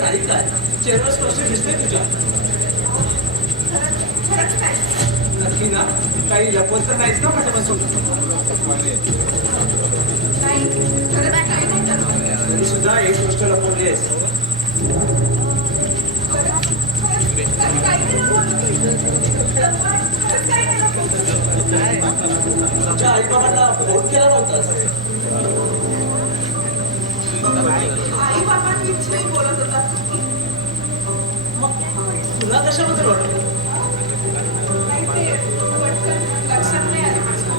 नाही काय चेहरा स्पष्ट दिसतंय तुझ्या. नक्की ना? काही लपवत तर नाहीच ना माझ्यापासून? तरी सुद्धा एक गोष्ट लपवलीस. तुझ्या आई बाबांना फोन केला नव्हतास? आई बाबांनीच नाही बोलत होता. मग तुला कशाबद्दल वाटलं? नाही ते पटकन लक्षात नाही आलं माझ्या.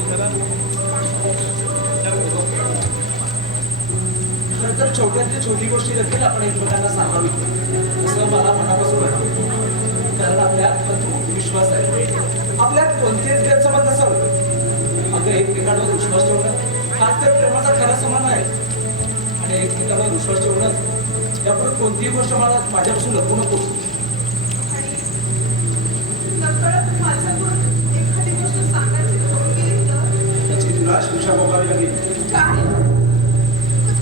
खरं तर छोट्यातली छोटी गोष्टी देखील आपण एकमेकांना सांगावी असं मला मनापासून वाटतं. कारण आपल्यात विश्वास आहे. आपल्यात कोणतेच गैरसमज नसावे. अगं एकमेकांवर विश्वास ठेवणं हाच तर प्रेमाचा खरा समान आहे. आणि एकमेकांवर विश्वास ठेवणं यापुढे कोणतीही गोष्ट मला माझ्यापासून लपवू नको. आणि नकळत माझ्याकडून एखादी गोष्ट सांगायची ठरवून गेली तर त्याची तुला शिक्षा भोगावी लागेल. काय?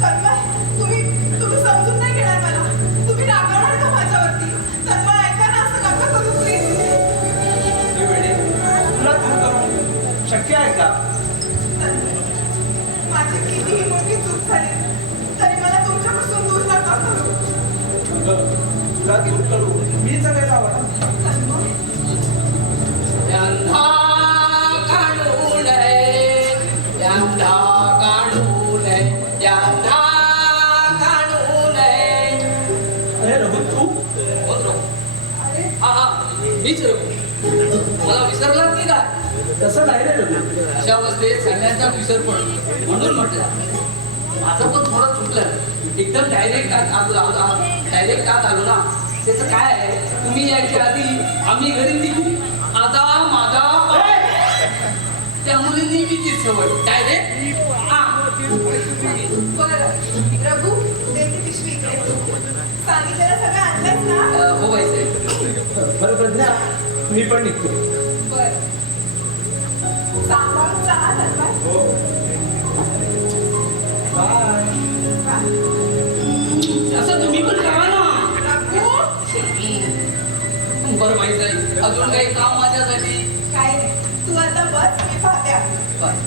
तन्मय, तुम्ही समजून नाही घेणार मला. तुम्ही रागवणार का माझ्यावरती? तन्मय, ऐका ना, असं नका करू प्लीज. हे वेळे तुला दूर करून शक्य आहे का? माझी कितीही मोठी चूक झाली तरी मला तुमच्यापासून दूर नका करू. तुला दूर करू मी जगायला हवं ना. तन्मय, यांधा काढू नये, यांधा काढू नये, यांधा काढू नये. अरे रघु तू कोण रघु? अरे हा मीच रघु. मला विसरलात की काय? तसं नाही रे रघु. अशा अवस्थेत सगळ्यांचा विसर पडतो म्हणून म्हटलं. माझं पण थोडं चुकलं. एकदम डायरेक्ट आत आलो ना. त्याचं काय आहे, तुम्ही यायच्या आधी आम्ही घरी निघू आता माझा त्या मुलींनी तिची सवय डायरेक्ट. बरं, रघु, दे ती पिशवी इकडे. सांगितलेलं सगळं आणलंच ना? हो बाई साहेब. बरं प्रज्ञा मी पण निघतो. बरं. सांभाळून राहा तन्मय. हो बाय. असं तुम्ही पण करा ना. रघु, बरं माहित आहे अजून काही काम माझ्यासाठी? काही नाही. तू आता बस, मी पाहते आहे. बाय.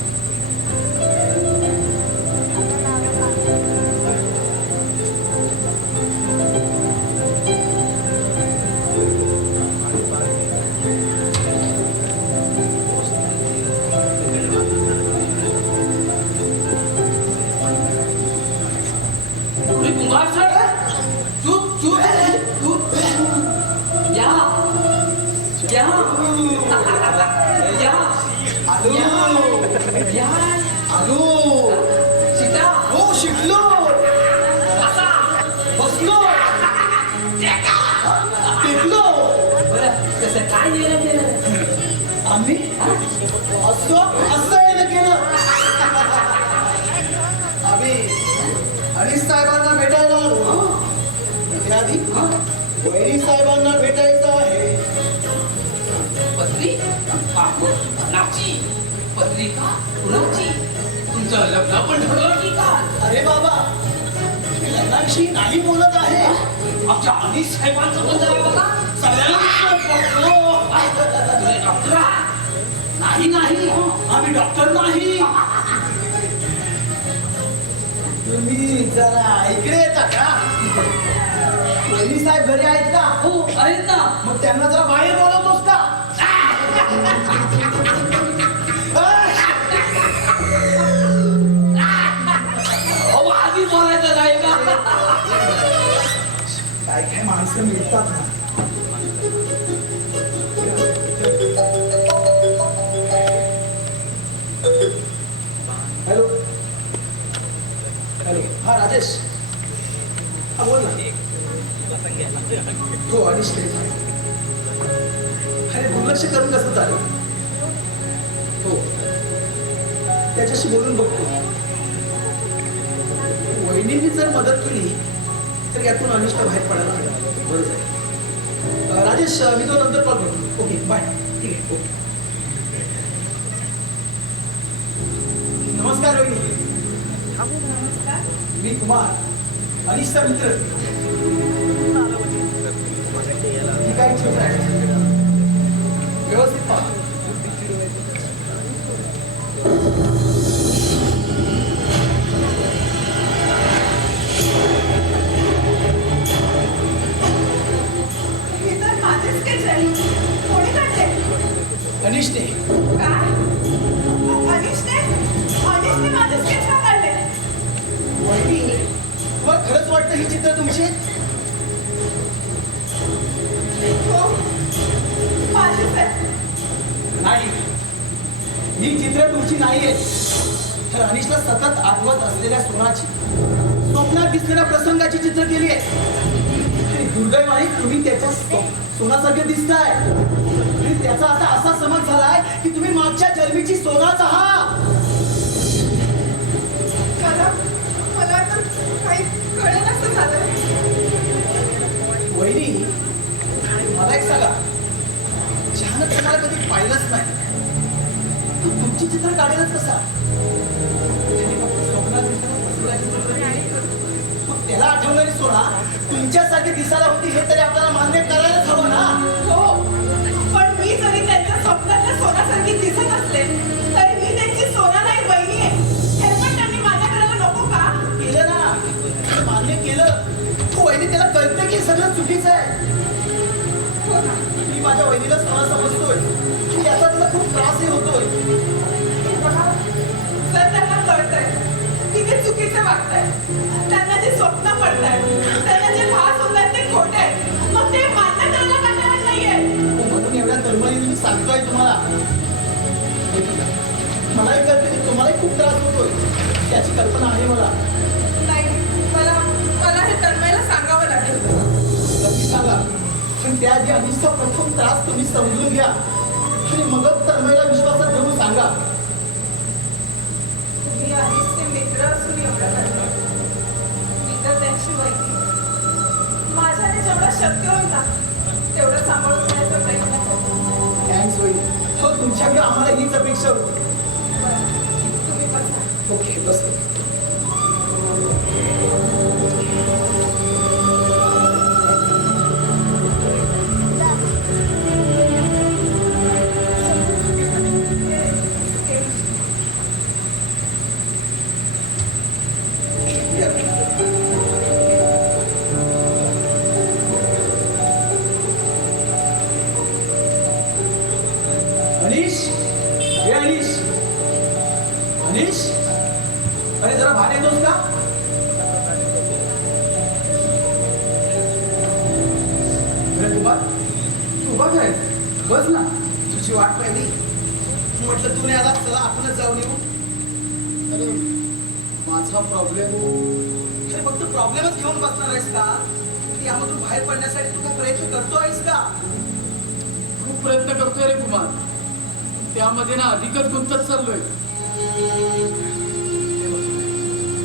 कुमार सर चूप चूप चूप या या या या आलो. सीता हो शिकलो. बसा बसलो. टेकलो. बरं तसं काय नेलं केलं आम्ही असं येणं केलं. आम्ही हरीश साहेबांना भेटायला आलो. त्याआधी वैरी साहेबांना भेटायचं आहे. पत्री नाची पत्रिका कुणाची? तुमचं लग्न पण ठरलं की काय? अरे बाबा मी लग्नाविषयी नाही बोलत आहे. आमच्या अनिश साहेबांचं पण जरा बघा. तुम्ही डॉक्टर आहात? नाही नाही आम्ही डॉक्टर नाही. तुम्ही जरा इकडे येता का? वैरी साहेब घरी आहेत का? हो आहेत ना. मग त्यांना जरा बाहेर बोलवतोस का? अहो आधी बोलायचं नाही का? काय काय माणसं मिळतात ना. हॅलो हॅलो हा राजेश. हा बोल ना. हो अनिश अरे दुर्लक्ष करून कसं चालेल. हो त्याच्याशी बोलून बघतो. वहिनी वहिनींनी जर मदत केली तर यातून अनिष्ट बाहेर पडायला लागेल. बरं जाईल. राजेश मी तो नंतर कॉल करतो. Okay bye. ठीक आहे. ओके. नमस्कार वहिनी. नमस्कार. मी कुमार अनिशचा मित्र. ही काय चित्र आहे व्यवस्थित पहा. हे तर माझे स्केच आहे. कोणी काढले? अनिशने. काय? अनिशने माझे स्केच का काढले? वहिनी तुम्हाला खरंच वाटतं ही चित्र तुमची आहेत? हो, माझीच आहे. नाही, ही चित्र तुमची नाही आहेत. तर अनिशला सतत आठवत असलेल्या सोनाची, स्वप्नात दिसलेल्या प्रसंगाची चित्र केली आहे. आणि दुर्दैवाने तुम्ही त्याच्या सोनासारखे दिसताय. आणि त्याचा आता असा समज झालाय की तुम्ही मागच्या जन्मीची सोनाच आहात. मला तर काही कळेल असं झालं. वहिनी मला एक सांगा, ज्यानं तुम्हाला कधी पाहिलंच नाही तू तुमची चित्र काढेलच कसा? त्याने फक्त स्वप्नात दिसणारं प्रसंगाची चित्र केली. मग त्याला आठवणारी सोना तुमच्यासारखी दिसायला होती हे तरी आपल्याला मान्य करायलाच हवं ना. हो, पण मी जरी त्यांच्या स्वप्नातल्या सोन्यासारखी दिसत असले तरी मी त्यांची सोना नाही, बहिणी आहे. हे पण त्यांनी मान्य करायला नको का? केलं ना, मान्य केलं. तू वहिनी त्याला कळतं की हे सगळं चुकीचं आहे. हो ना. मी माझ्या वहिनीला सोना समजतोय की याचा तुला खूप त्रासही होतोय. बघा, जर त्यांना कळतंय की ते चुकीचे वागताय, त्यांना जे स्वप्न पडताय, त्यांना जे भास होत आहेत ते खोटे आहेत, मग ते मान्य करायला का तयार नाहीये? म्हणून एवढ्या तळमळीने मी सांगतोय तुम्हाला. मलाही कळतं की तुम्हालाही खूप त्रास होतोय, त्याची कल्पना आहे मला. नाही, मला हे तन्मयला सांगावं लागेल. नक्की सांगा, पण त्याआधी अनिशचा प्रथम त्रास तुम्ही समजून घ्या आणि मगच तन्मयला विश्वासात घेऊन सांगा. तुम्ही अनिशचे मित्र असून एवढं करता. मी तर त्यांची वैकी. माझ्याने जेवढं शक्य होईल ना तेवढं सांभाळून घेण्याचा प्रयत्न करतो. थँक्स होईल. हो, तुमच्याकडे आम्हाला हीच अपेक्षा होती. बरं, तुम्ही बसा. ओके, बस. अनिश, हे अनिश. अनिश, अरे जरा बाहेर येतोस का? अरे कुमार, तू उभा काय? बस ना, तुझी वाट पाहिली. म्हटलं तू नाही आला, चला आपणच जाऊन येऊ. अरे माझा प्रॉब्लेम. अरे फक्त प्रॉब्लेमच घेऊन बसणार आहेस का? यामधून बाहेर पडण्यासाठी तू काय प्रयत्न करतोयस का? खूप प्रयत्न करतोय रे कुमार, त्यामध्ये ना अधिकच गुंतत चाललोय.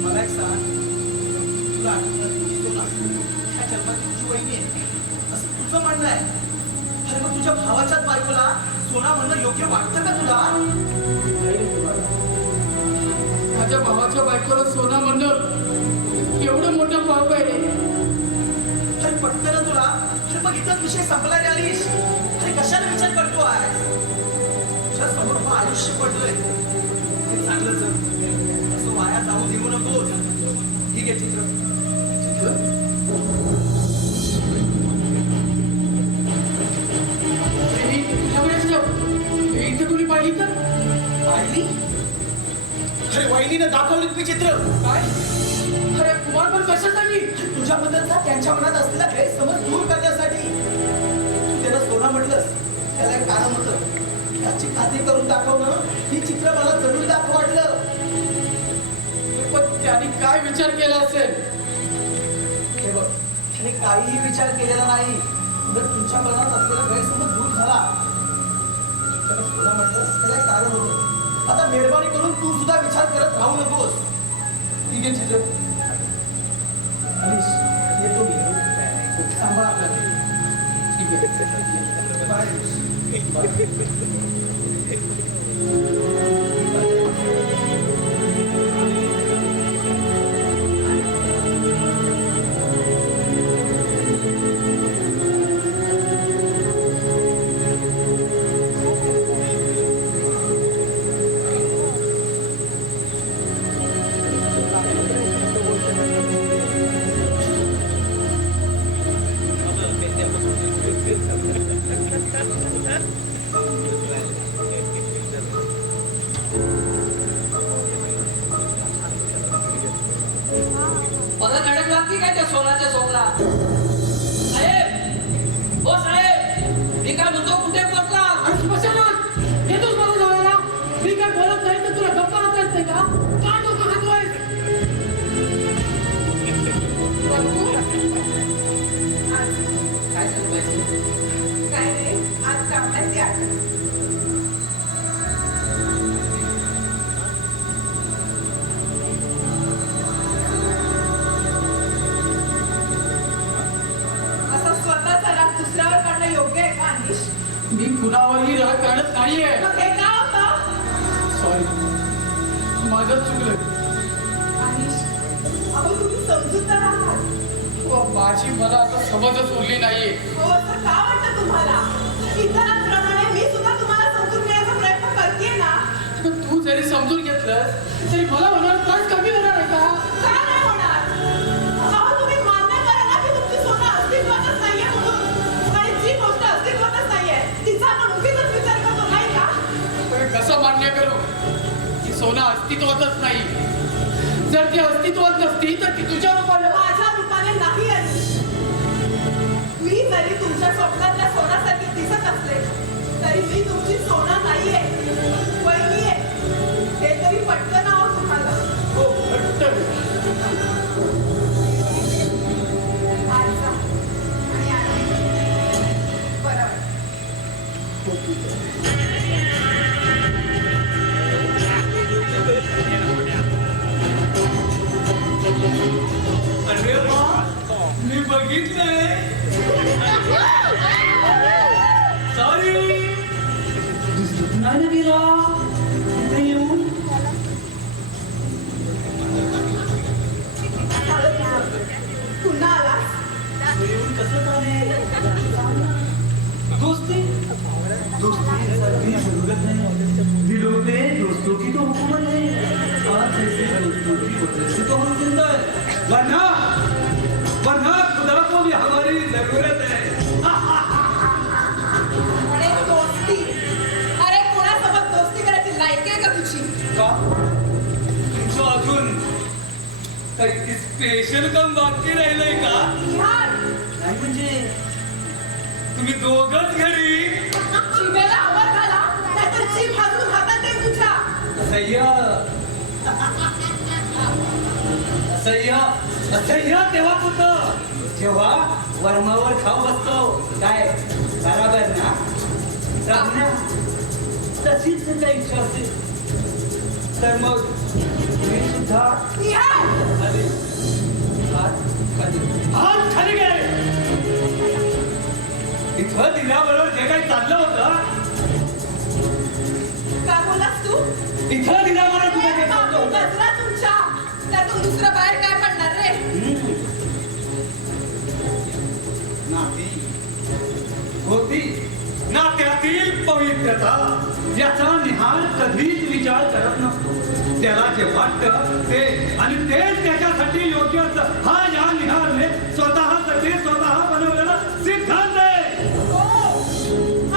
मला एक सांग, तुला ह्या जन्मात तुझी वहिनी आहे असं तुझं म्हणणं आहे. अरे मग तुझ्या भावाच्याच बायकोला सोना म्हणणं योग्य वाटतं का तुला? नाही रे कुमार, माझ्या भावाच्या बायकोला सोना म्हणणं एवढं मोठं पाप आहे रे. अरे पटतं ना तुला? अरे मग इथंच विषय संपला रे अनिश. अरे कशाला विचार करतो आहे? तुझ्या समोर आयुष्य पडलंय, हे चांगलं जग. असं वाया जाऊ देऊ नकोस. ठीक आहे चित्र. तुझ्याकडेच ठेव. इथे कोणी पाहिली तर? पाहिली? अरे वहिनीनं दाखवलीत मी चित्र. काय? अरे कुमार, पण कशासाठी? तुझ्याबद्दलचा त्यांच्या मनात असलेला गैरसमज दूर करण्यासाठी. तू त्याला सोना म्हटलंस, त्याला एक कारण होतं. त्याची खात्री करून दाखवणं ही चित्र मला जरूर दाखव वाटलं. पण त्याने काय विचार केला असेल? हे बघ, त्याने काहीही विचार केलेला नाही. उलट तुमच्या मनात असलेला गैरसमज दूर झाला. त्याला सोना म्हटलंस, त्याला एक कारण होतं. आता मेहरबानी करून तू सुद्धा विचार करत राहू नकोस. ठीक आहे चित्र, ठीक आहे. बाय. परत अडक लागती काय त्या सोनाच्या सोनला? साहेब, ओ साहेब, मी काय म्हणतो कुठे पोहोचला? स्मशानात येतोच मला जवळला. मी काय बोलत नाही तर तुला गप्पा राहता येत नाही का? का डोकं खातोयस? काय सांगायचं? काय रे आज कामाची आठवण. असं स्वतःचा राग दुसऱ्यावर काढणं योग्य आहे का अनिश? मी कुणावरही राग काढत नाहीये. मग हे का होतं? सॉरी, माझं चुकलं. अनिश, अहो तुम्ही समजूतदार आहात. माझी मला आता समजच उरली नाहीये. हो असं का वाटतं तुम्हाला? इतरांप्रमाणे मी सुद्धा तुम्हाला समजून घेण्याचा प्रयत्न करते ना. तू जरी समजून घेतलं तरी मला होणार त्रास कमी होणार आहे का? का नाही होणार? अहो तुम्ही मान्य करा ना की तुमची सोनं अस्तित्वातच नाहीये म्हणून. आणि जी गोष्ट अस्तित्वातच नाहीये तिचा आपण उगीचच विचार करतो नाही का? पण कसं मान्य करू की सोनं अस्तित्वातच नाही? जर ती अस्तित्वात नसती तर ती तुझ्या रूपाने माझ्या रूपाने नाही अनिश. मी जरी तुमच्या स्वप्नातल्या सोन्यासारखी दिसत असले तरी मी तुमची सोना नाहीये, वहिनी आहे. हे तरी पटकन आहो तुम्हाला. हो वाटतं. आरसा आणि आनंद. बरं वाटतं. अरे वा, मी बघितलंय. सॉरी, दिसत नाही ना तिला. इथे येऊन पुन्हा आला. येऊन कसं चालेल? दोस्ती दोस्ती जरूरत नहीं. दिलों पे दोस्तों की तो हुकूमत है. आज जैसे दोस्तों की वजह से तो हम जिंदा है. वरना वरना खुदा को भी हमारी जरूरत है. अरे दोस्ती, अरे कोणासोबत दोस्ती करायची लायकी आहे का तुझी? का तुमचं अजून काही स्पेशल काम बाकी राहिलंय का? बिहार नाही म्हणजे तुम्ही दोघच घरी. जिभेला आवर घाला नाहीतर जीभ हातून हातात दे तुझ्या. असह्य असह्य असह्य तेव्हाच होतं जेव्हा वर्मावर खाऊ बसतो. काय बराबर ना? रामण्या तशीच जर इच्छा असेल तर मग मी सुद्धा बिहार खाली हात खाली गेले. इथं दिल्याबरोबर जे काही चाललं होतं, का बोलास तू? इथं दिल्याबरोबर तुझं जे ए चाललं बाबू, होतं, गजरा तुमच्या. त्यातून दुसरं बाहेर काय पडणार रे? नाती होती. नात्यातील पवित्रता याचा निहाळ कधीच विचार करत नसतो. त्याला जे वाटतं ते आणि तेच त्याच्यासाठी योग्य असतं. हा या निहाळने स्वतःसाठी स्वतः बनवलेला सिद्धांत आहे. हो.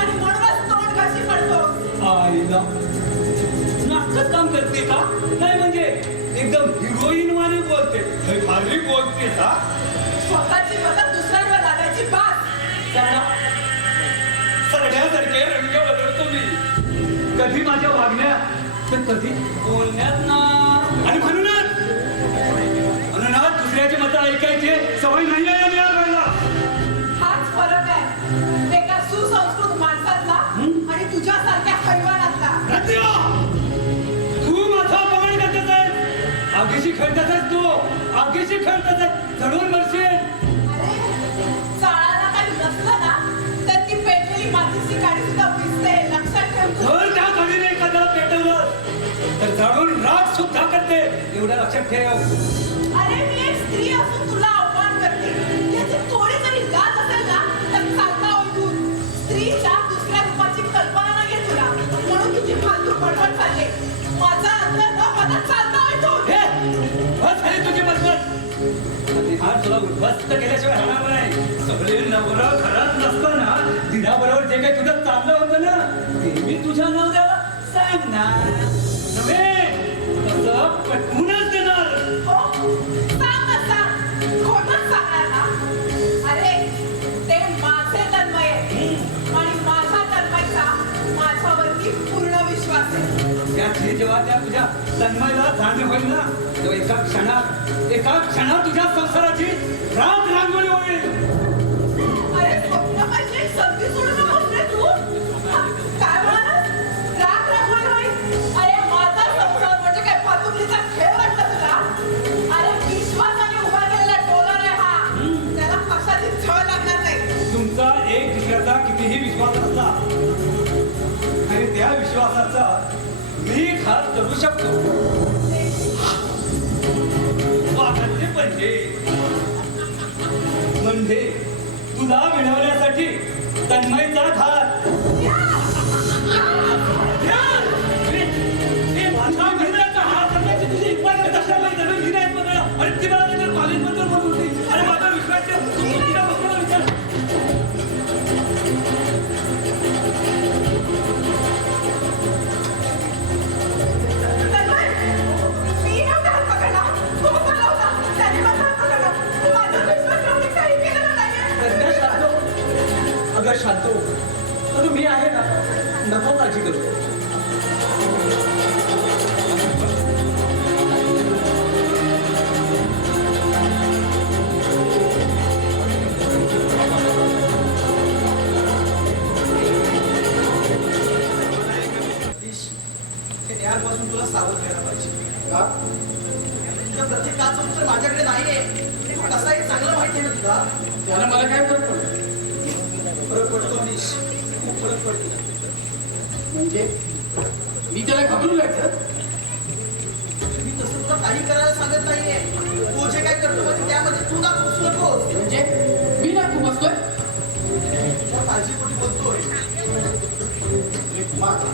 आणि म्हणूनच तोंड घाशी पडतो. आईला नाटक काम करते का? नाही म्हणजे एकदम हिरोईन वाणी बोलते. लय भारी बोलते का? स्वतःची मदत दुसऱ्यांवर लादायची बात. सगळ्यासारखे रंग बदलतो मी. कधी माझ्या वागण्यात तर कधी बोलण्यात ना. आणि म्हणूनच दुसऱ्याची मतं ऐकायची सवय नाही आहे या निळाला. हाच फरक आहे एका सुसंस्कृत माणसातला आणि तुझ्यासारख्या हैवानातला. तू माझा अपमान करतच आहेस. आगीशी खेळतच आहेस तू. आगीशी खेळतच आहेस. चढून मरशील. अरे चाळायला काही नसलं ना लक्षात ठेव. अरे मी एक स्त्री असून तुला अपमान करते याची थोडी जरी लाज असेल ना तर चालता ओळखून स्त्रीच्या दुसऱ्या रूपाची कल्पना नाही तुला म्हणून तुझी फालतू बडबड चालले माझा अंतर न पता चालता ओळखून हे, बस झाली तुझी मजबूत. हा तुला उद्ध्वस्त केल्याशिवाय राहणार नाही. सगळे नवरं घरात नसताना दिनाबरोबर जे काही तुझं चाललं होतं ना ते मी तुझ्या नवऱ्याला सांगणार नव्हे, तसं पटवूनच देणार. हो सांग ना सांग खोटंच सांगणार ना अरे ते माझे तन्मय आहे आणि माझा तन्मयचा माझ्यावरती पूर्ण विश्वास आहे याची जेव्हा त्या तुझ्या तन्मयला जाणीव होईल ना तेव्हा एका क्षणात तुझ्या संसाराची रात रांगोळी होईल. अरे स्वप्न म्हणजे एक संधी सोडून नकोस रे तू काय म्हणालास राग रागवण होईल अरे माझा संसार म्हणजे काय फातुकीचा खेळ वाटला तुला अरे विश्वासाने उभा केलेला डोलर आहे हा त्याला कशाची झळ लागणार नाही तुमचा एक दुसऱ्याचा कितीही विश्वास असला आणि त्या विश्वासाचा मी घात करू शकतो. वागायचे म्हणजे तुला मिळवण्यासाठी तन्मयचा घात. माझा मित्राचा हात धरण्याची तुझी हिंमत कशाला नाही धरून ही नाही बघा. अरे ती मला नंतर कॉलेजबद्दल म्हणत होती. अरे माझा विश्वास ठेव. तू तिला बघायला विचार. तन्मय, मी नव्हता हात पकडला. तू पकडला होता. त्याने माझा हात पकडला. माझा विश्वास ठेवून काही केलेलं नाहीये. अगं शांतो अगं मी आहे ना नको काळजी करू. पासून तुला सावध करायला पाहिजे का तुझ्या प्रत्येक काचं उत्तर माझ्याकडे नाहीये तू कसाही चांगलं माहिती आहे ना तुला त्याला मला काय फरक पडतो फरक पडतो अनिश खूप फरक पडतो म्हणजे मी त्याला घाबरून जायचं मी तसं तुला काही करायला सांगत नाहीये तू जे काय करतो म्हणजे त्यामध्ये तू ना घुसू नकोस म्हणजे मी ना तू बसतोय तुला काळजीपोटी बोलतोय अरे कुमार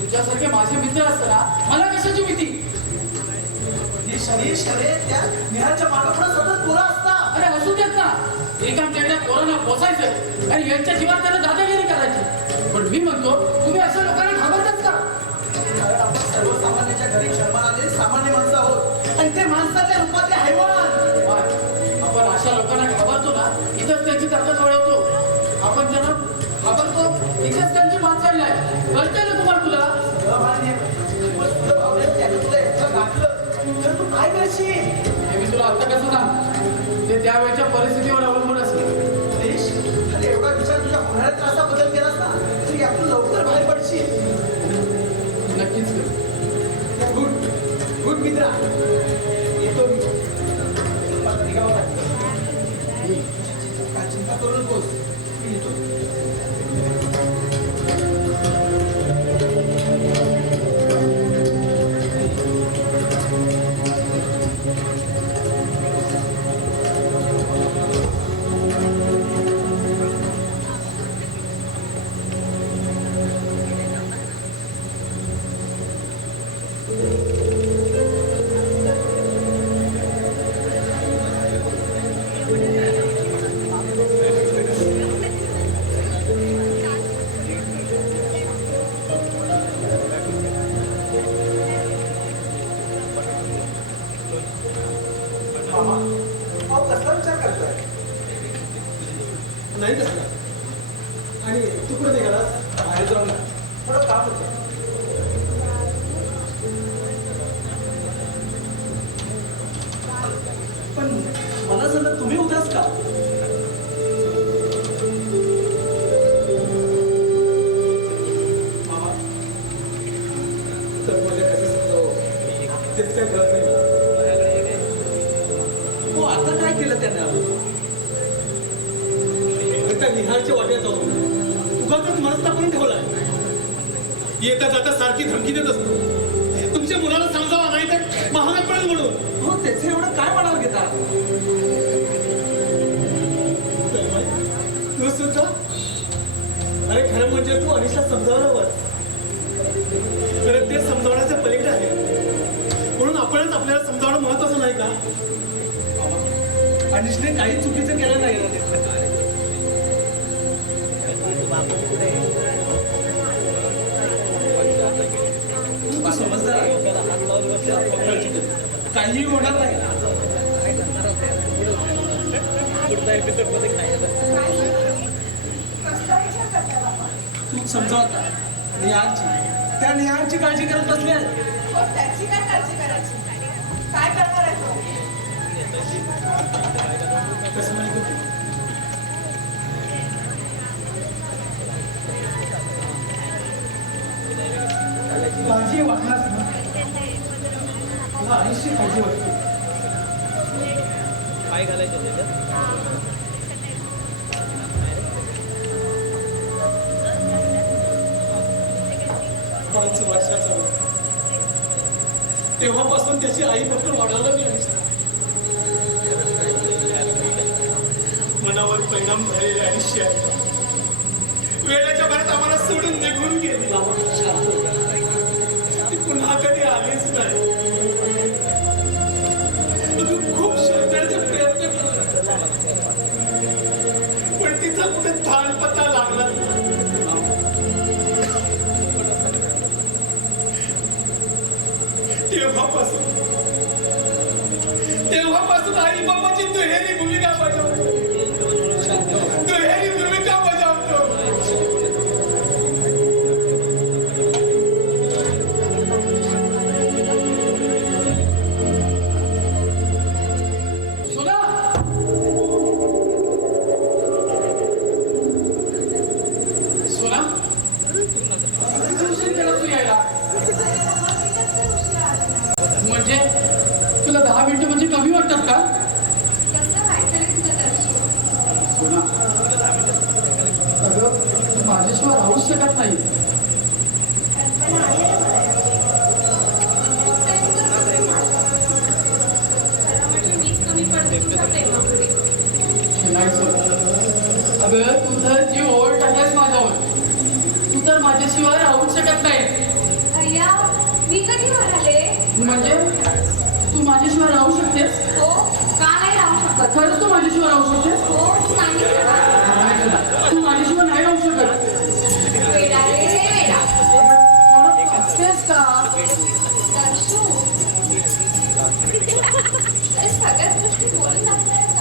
तुझ्यासारखे माझे मित्र असताना मला कशाची भीती अनिश अरे त्या निहालच्या मागापुढे सतत गोरा असता अरे असू देत ना एकामच्याकडे पोरांना पोसायचं आणि यांच्या जीवात त्यांना दादागिरी करायची पण मी म्हणतो तुम्ही असं लोकांना घाबरतात का कारण आपण सर्वसामान्याच्या घरी जन्माला आले सामान्य माणसं आहोत आणि ते माणसाच्या रूपातले हैवान आपण अशा लोकांना घाबरतो ना इथंच त्यांची ताकद वळवतो आपण त्यांना घाबरतो इथंच त्यांची माणसाई नाही कळतंय ना कुमार तुला तर तू काय करशील हे मी तुला आता कसं सांग ते त्यावेळेच्या परिस्थितीवर अवलंबून असतं देश अरे एवढा विचार तुझ्या होणाऱ्या त्रासा बदल केलास ना तर यातून लवकर बाहेर पडशील नक्कीच कर गुड गुड मित्रा येतो मी मला निघावं लागतं काय चिंता करू नकोस मी येतो मामा अहो कसला विचार करतोय नाही कसला आणि तू कुठे निघालास बाहेर जाऊन थोडं काम होतं पण मला झालं तुम्ही उदास का मामा तर म्हणजे कसं सांगतो तेच काय कळत नाही मला. हो आता काय केलं त्यानं त्या निहाळच्या वाट्यात जाऊन उगाच मनस्ताप करून ठेवलाय येता जाता सारखी धमकी देत असतो तू तुमच्या मुलाला समजावा नाही तर महागात पडेल म्हणून. हो त्याचे एवढं काय म्हणाल घेता तू सुद्धा अरे खरं म्हणजे तू अनिशला समजावलं हवंस. खरं ते समजावण्याच्या पलीकडे आहे म्हणून आपणच आपल्याला समजावणं महत्वाचं नाही का? अनिशने काही चुकीचं केलं नाही तू समजदार आहे. काही होणार नाही कसला विचार करताय बाबा? तू समजावता निहारची त्या निहारची काळजी करत बसली आहे. हो, त्याची काय काळजी करायची? काय करणार आहे तो? कसं माहिती होतं? काळजी वाटणार ना तुला अनिशची काळजी वाटते. वर्षाचा होता. तेव्हापासून त्याची आई फक्त वाढवलं मी अनिशला. मनावर परिणाम झालेले आयुष्य आहे. वेळेच्या भरात आम्हाला सोडून निघून गेली. ती पुन्हा कधी आलीच नाही. अजून खूप शोधण्याचा प्रयत्न केला पण तिचा कुठे थान पत्ता लागला नाही. तेव्हापासून आई बाबाची दुहेरी भूमिका बजावतो. दुहेरी भूमिका बजावतो. सोना सोना किती उशीर केला तू यायला? म्हणजे तुला 10 मिनिटं म्हणजे कमी वाटतात का? कसं व्हायचं रे तुझं दर्शन? सोना अगं तू माझ्याशिवाय राहूच शकत नाही. कल्पना आहे रे मला याची. खूप प्रेम करतो तू माझ्यावर. खरं म्हणजे मीच कमी पडते तुझ्या प्रेमापुढे. नाही सोना अगं तू तर जी ओढ टाकल्यास माझ्यावर तू तर माझ्याशिवाय राहूच शकत नाही. अय्या, मी कधी म्हणाले? म्हणजे तू माझ्याशिवाय राहू शकतेस? हो, का नाही राहू शकत? खरंच तू माझ्याशिवाय राहू शकतेस? हो, सांगितलं ना. नाही सोना, तू माझ्याशिवाय नाही राहू शकत. वेडा रे वेडा. सोना, तू हसतेस का? दर्शू, अरे सगळ्याच गोष्टी बोलून दाखवायला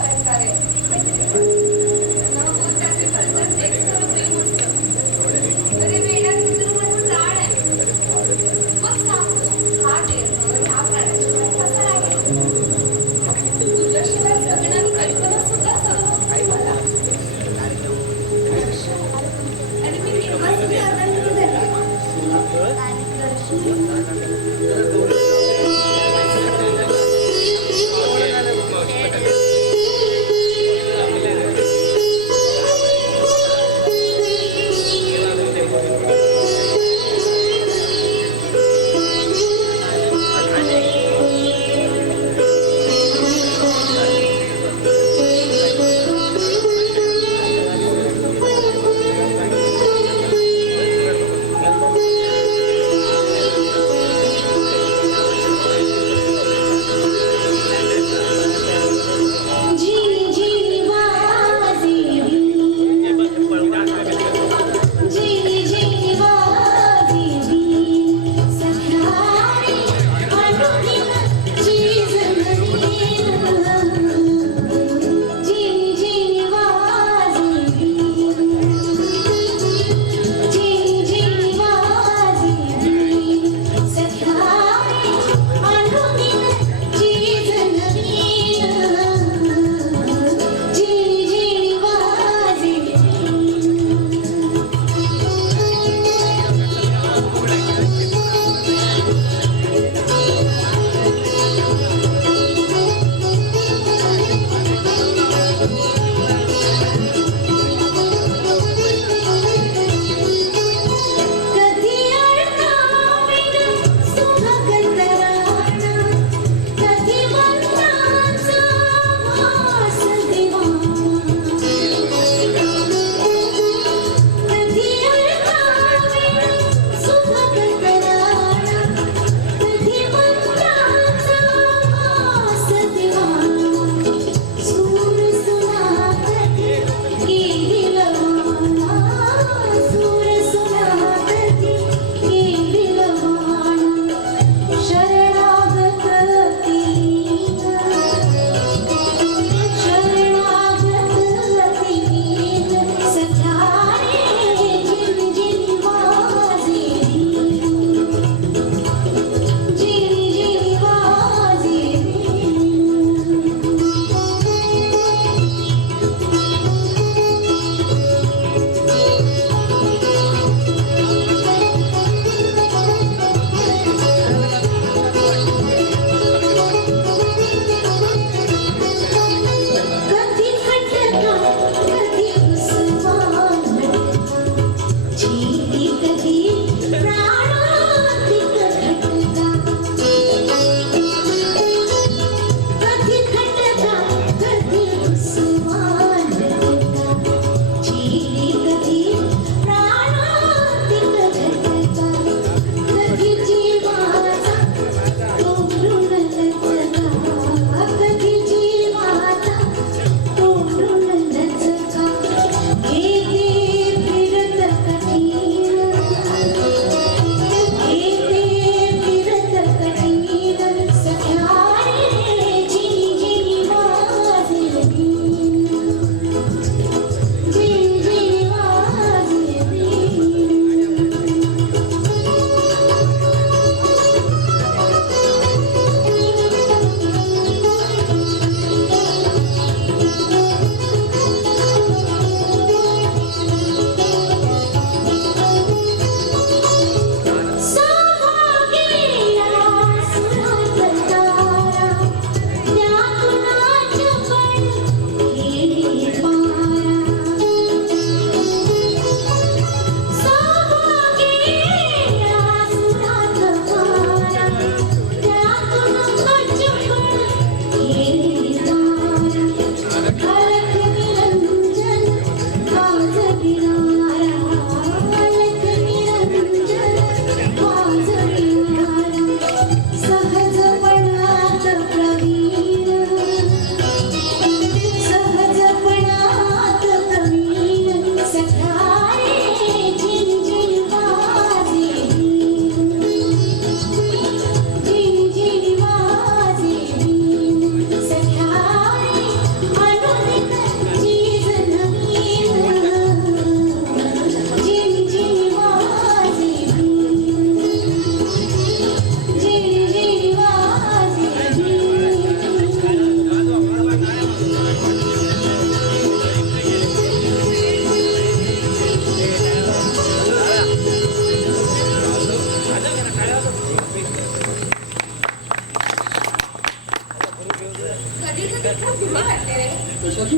रे कशाची?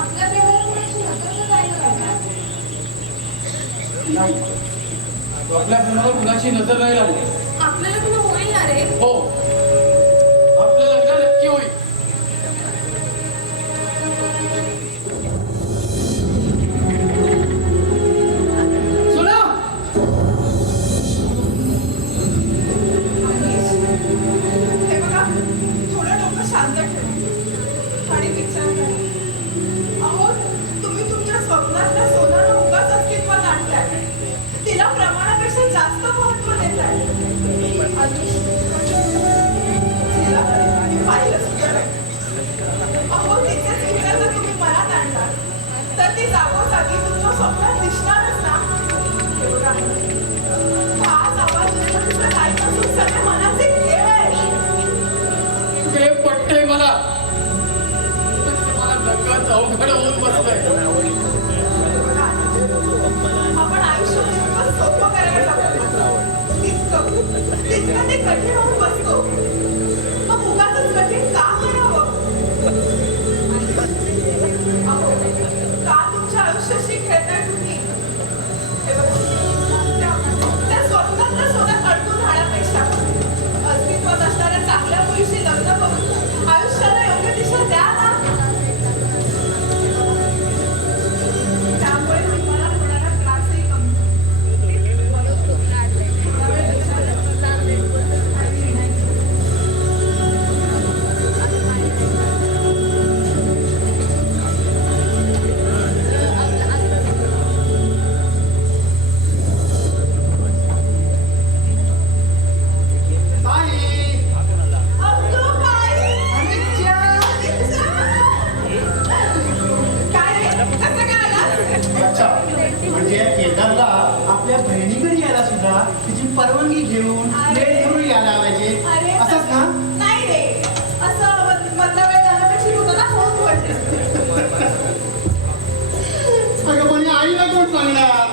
आपल्या प्रेमाला कोणाची नजर तर नाही लागणार. नाही. आपल्या प्रेमाला कुणाची नजर नाही लागली. आपलं लग्न होईल ना रे. हो, आपलं लग्न नक्की होईल. सोना, हे बघा थोडं डोकं शांत ठेवा आणि विचार करा. अहो तुम्ही तुमच्या स्वप्नातल्या सोनाला उगाच अस्तित्वात आणताय. तिला प्रमाणापेक्षा जास्त महत्व देताय. तिला मी पाहिलं सुद्धा नाही. अहो तिचेच विचार जर तुम्ही मनात आणला तर ती जागोजागी तुमच्या स्वप्नात दिसणारच ना. हे बघा, हाच आवाज येतो तिचा लाईटातून सगळे मनाचे खेळ आहे. ते पटतंय मला. मला नकळत अवघड होऊन बसलंय. आपण आयुष्य जितकं सोपं करायला लागलो तितकं ते कठीण होऊन बसतो. मग उगाचच कठीण का करावं? अहो, का तुमच्या आयुष्याशी खेळताय तुम्ही? हे बघा, त्या स्वप्नातल्या सोन्यात अडकून राहण्यापेक्षा अस्तित्वात असणाऱ्या चांगल्या मुलीशी लग्न करून आयुष्याला योग्य दिशा द्या ना. त्यामुळे तुम्हाला कोणाला त्रासही कमी. अब्दू बाई! काय रे? कसं काय आलास? अच्छा, म्हणजे या केदारला आपल्या बहिणीकडे यायला सुद्धा तिची परवानगी घेऊन लेट करून यायला पाहिजे अरे असंच ना? नाही रे, असं मधला वेळ जाण्यापेक्षा तू त्याला फोन करते. अगं पण या आईला कोण सांगणार?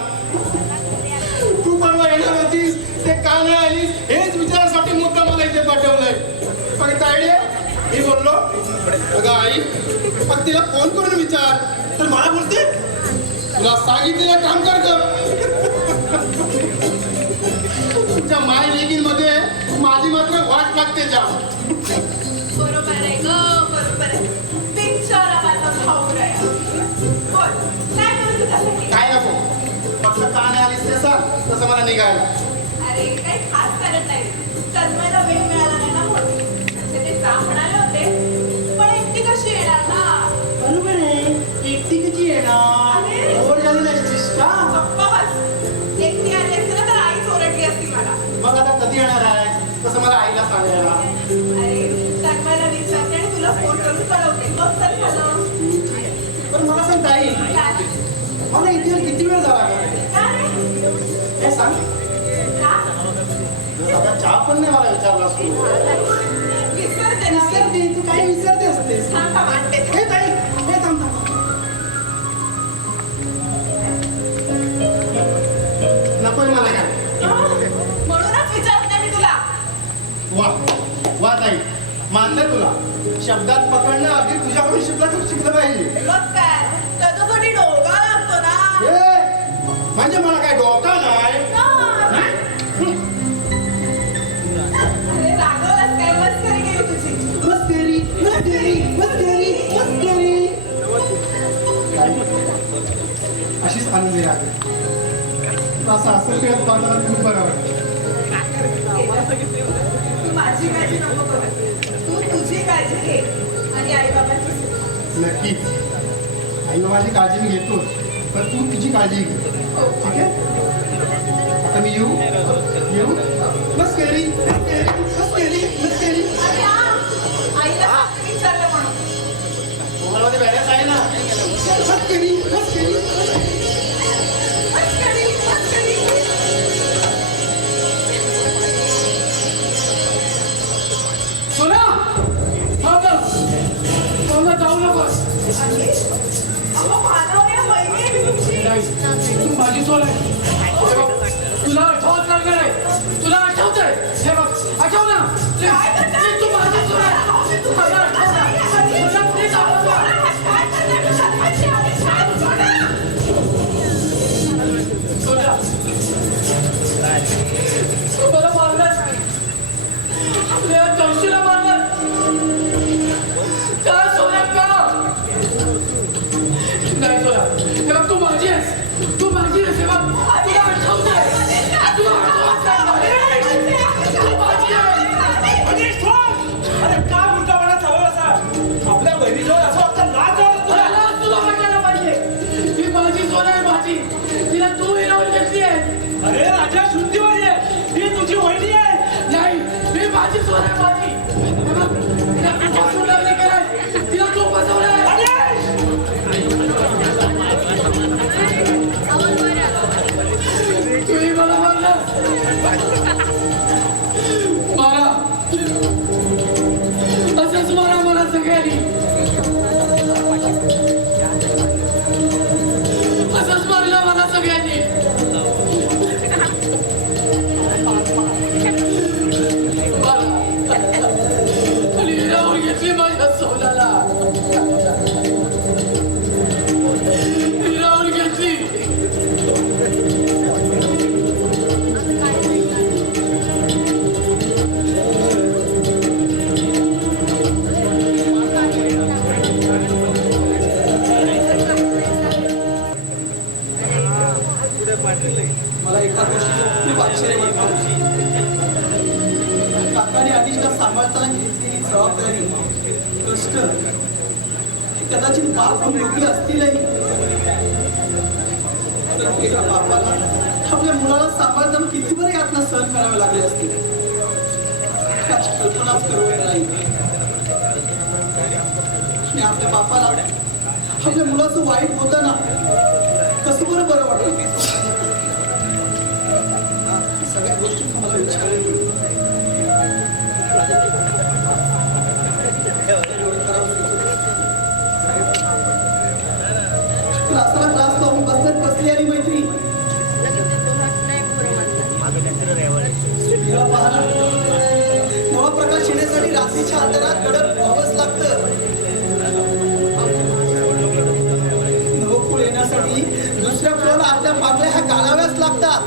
तू परवा येणार होतीस ते का नाही आलीस हेच विचारासाठी मुद्दा मला इथे पाठवलंय. पण तायडे मी बोललो अगं आई मग तिला फोन करून विचार तर मला बोलते तुला सांगितलेलं काम कर. तुमच्या माय लेकींमध्ये माझी मात्र वाट लागते जाम. बरोबर आहे ग, बरोबर आहे. बिचारा माझा भाऊ रे. बोल, काय करू तुझ्यासाठी? काय नको फक्त का नाही आलीस ते सांग तसं मला निघायला. अरे काही खास करत नाही. तन्मयला वेळ मिळाला नाही ना म्हणून. म्हणजे ते जा म्हणाले होते, पण एकटी कशी येणार ना? बरोबर आहे एकटी कशी येणार अरे. ओढ झाली नसतीस का? गप्पा बस. एकटी आली असती ना तर आईच ओरडली असती मला. मग आता कधी येणार आहे तसं मला आईला सांगायला. अरे तन्मयला विचारते आणि तुला फोन करून कळवते. मग तर झालं. पण मला सांग ताई काय? मला इथे येऊन किती वेळ झाला का? काय रे? हे सांग का? आता चहा पण नाही मला विचारला असतो. विसरते ना. विसरते तू काय विसरते असतेस? थांब थांब, आणते. हे ताई हे थांब थांब. नकोय मला काय. म्हणूनच विचारते मी तुला. वा वा ताई मानलं तुला. शब्दात पकडणं अगदी तुझ्याकडून शिकलं पाहिजे. मग काय त्याच्यासाठी डोका लागतो ना. हे म्हणजे मला काय डोका नाही. नाही? अरे रागवलास काय? मस्करी केली तुझी. मस्करी मस्करी मस्करी मस्करी अशीच आनंदी राहते. असं असं खेळत बांधायला खूप बरं वाटतं. तू माझी काळजी नको करू. तू तुझी काळजी घे आणि आई बाबांची सुद्धा. नक्कीच आई बाबाची काळजी मी घेतोच पण तू तुझी काळजी घे. ठीक आहे आता मी येऊ येऊ मस्करी मस्करी मस्करी मस्करी. अरे हा, आईला सांग विचारलं म्हणून. मोबाईलमध्ये बॅलन्स आहे ना. मस्करी मस्करी मस्करी मस्करी. सोना, थांब ना. सोना, जाऊ नकोस. अहो मानवण्या बहिणी आहे मी तुमची. नाही, तू माझी सोन आहे. हे बघ, तुला आठवत लागणार आहे. तुला आठवतंय? हे बघ, आठव ना. काय करता? तू माझी सोन आहे. मला आठव ना. सोना, please मला तू फसवलंय. तुम्ही मला मारलं. मारा. असंच मारा मला सगळ्यांनी. असंच मारलं मला सगळ्यांनी. आणि हिरावर घेतली माझ्या सोनाला. हिरावर घेतली. मला एका गोष्टीचं खूप आश्चर्य वाटतं. काकाने अनिशला सांभाळताना घेतलेली जबाबदारी, कष्ट कदाचित बाप योग्य असतीलही. एका बापाला आपल्या मुलाला सांभाळताना किती बरे यातना सहन करावे लागले असतील याची कल्पनाच करवत नाही. आणि आपल्या बापाला आपल्या मुलाचं वाईट होतं ना कसं बरं वाटतं. सगळ्या गोष्टी तुम्हाला विचारायला क्लासला क्लास लावून बसत बसली आणि मैत्री पाहला नवा प्रकाश येण्यासाठी रात्रीच्या अंधारात कडक व्हावंच लागतं. नवकुळ येण्यासाठी दुसऱ्या फुलाला आपल्या पाकळ्या ह्या घालाव्याच लागतात.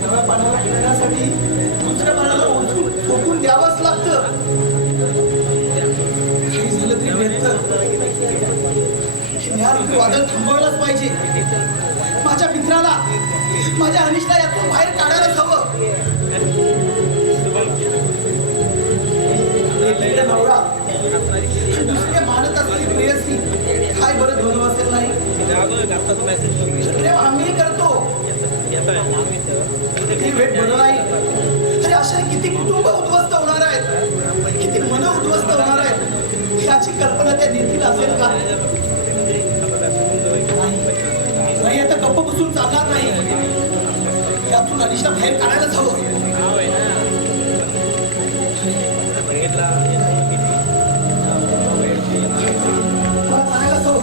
नव्या पाण्याला फिरण्यासाठी दुसऱ्या पाण्याला ओळखून ठोकून द्यावंच लागतं. काही झालं तरी बेहतर वादळ थांबवायलाच पाहिजे. माझ्या मित्राला माझ्या अनिशला यातून बाहेर काढायलाच हवं. एकीकडे नवरा दुसरीकडे मानत असलेली प्रेयसी काय बरं धोन असेल नाही. प्रेम आम्ही करतो किती वेळ बरं नाही. अरे अशा किती कुटुंब उद्ध्वस्त होणार आहेत, किती मन उद्ध्वस्त होणार आहेत याची कल्पना त्या देतील असेल का. नाही आता गप्प बसून चालणार नाही. यातून अनिशला बाहेर काढायलाच हवं. मला सांगायलाच हवं.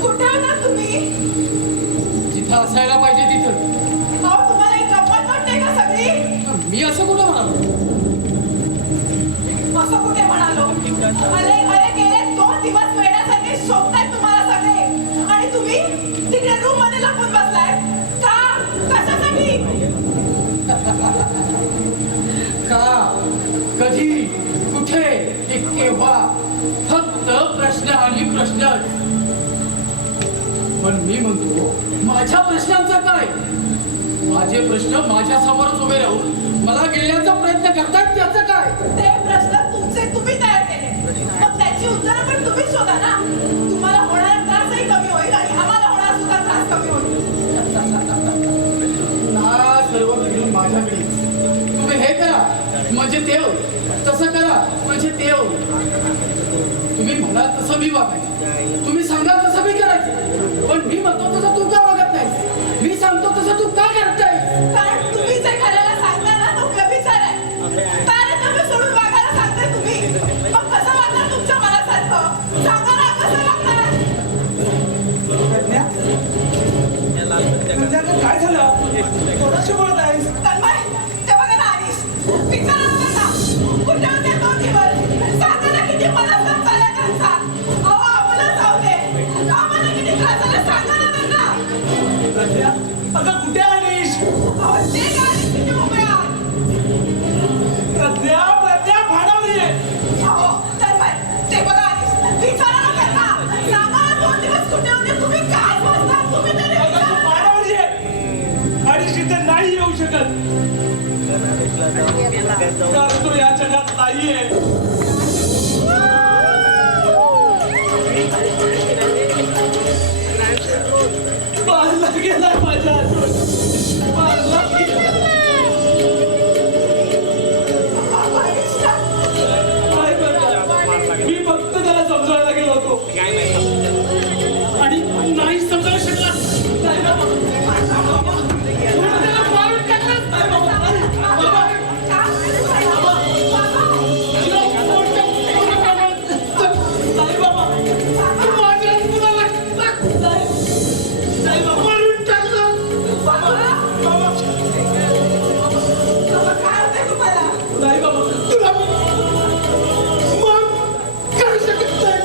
कुठे होता तुम्ही? जिथं असायला पाहिजे तिथं. अहो, तुम्हाला एक गंमत वाटते का सगळी? मी असं कुठं म्हणालो. असं कुठे म्हणालो? अरे अरे गेले 2 दिवस वेड्यासारखे शोधतायत तुम्हाला सगळे. आणि तुम्ही तिकडे रूम मध्ये लपून बसलाय का? कशासाठी? का, कधी, कुठे, हे केव्हा, फक्त प्रश्न आणि प्रश्नच. पण मी म्हणतो माझ्या प्रश्नांचं काय. माझे प्रश्न माझ्या समोरच उभे राहून मला गिळण्याचा प्रयत्न करतात त्याचं काय. ते प्रश्न तुमचे तुम्ही तयार केले, मग त्याची उत्तरं पण तुम्हीच शोधा ना. तुम्हाला होणारा त्रासही कमी होईल आणि आम्हाला होणारा सुद्धा त्रास कमी होईल. ना सर्व मिळून माझ्याकडे. तुम्ही हे करा म्हणजे ते होईल, तसं करा म्हणजे ते होईल. तुम्ही म्हणाल तसं मी वागायचं, तुम्ही सांगाल तसं मी करायचं. पण मी म्हणतो तसं तू का वागत नाही, मी सांगतो तसं तू का करत नाही. कारण तुम्ही जे करायला सांगता ना तो व्यभिचार आहे. तारतम्य सोडून वागायला सांगताय तुम्ही. मग कसं वागणार तुमच्या मनासारखं? हो सांगा ना कसं लागणार प्रज्ञा प्रज्ञा, काय झालं? कोणाशी बोलत आहेस? तन्मय ते बघा ना अनिश विचारा ना त्यांना कुठे होते 2 दिवस सांगा ना किती मनस्ताप झाला त्यांचा अहो आपलं जाऊ दे आम्हाला किती त्रास झाला सांगा ना त्यांना प्रज्ञा, अगं कुठे आहेस? अहो ते काय अनिश किती उभे आहात प्रज्ञा, प्रज्ञा भांडवली आहे. अहो तन्मय ते बघा अनिश विचारा ना त्यांना सांगा ना 2 दिवस कुठे होते तुम्ही काय बसतात तुम्ही तरी अगं तू विचारा भांडवली आहे. आणि तिथे नाही येऊ शकत कारण तू या जगात नाहीये. मारला गेला माझ्या हातून. मारला गेला. काय करणार? मी फक्त त्याला समजावायला गेलो होतो आणि नाही समजावू शकला नाही बाबा. त्याला मारून टाकलं नाही बाबा. बाबा. नाही बाबा. नाही बाबा. मारून टाकलं बाबा. बाबा. काय होतंय तुम्हाला नाही बाबा. तुला मग करू शकत नाही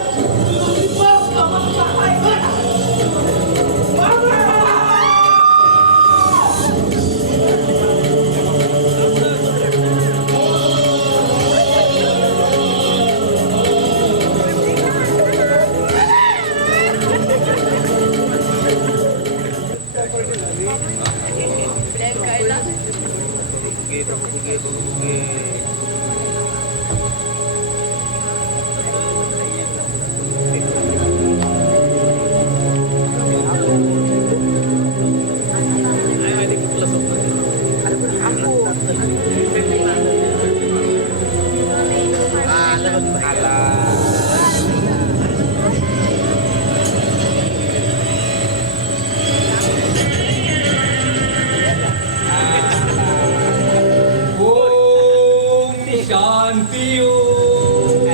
ओम शांती ओम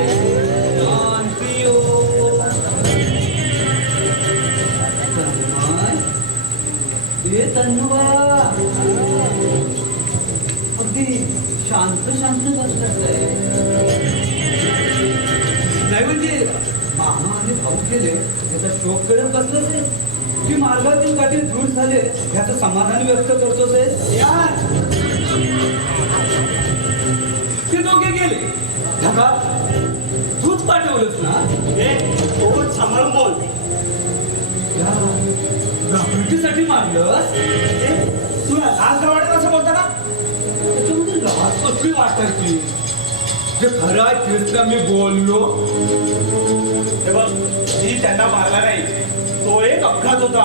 शांती ओम. तन्मय, ए तन्मय, अगदी शांत शांत बसलास आहे. नाही म्हणजे मामा आणि भाऊ गेले याचा शोक करत बसलास आहे की मार्गातील काठी दूर झाले याचं समाधान व्यक्त करतोस आहे? यार ते दोघे गेले ढगात तूच पाठवलंस ना तोच सांभाळून बोल प्रकृतीसाठी मारलंस तुला लाज वाटत असं बोलता ना त्याच्यामध्ये लाज कसली वाटायची जे खरं आहे तेच ना मी बोललो हे बघ मी त्यांना मारला नाही तो एक अपघात होता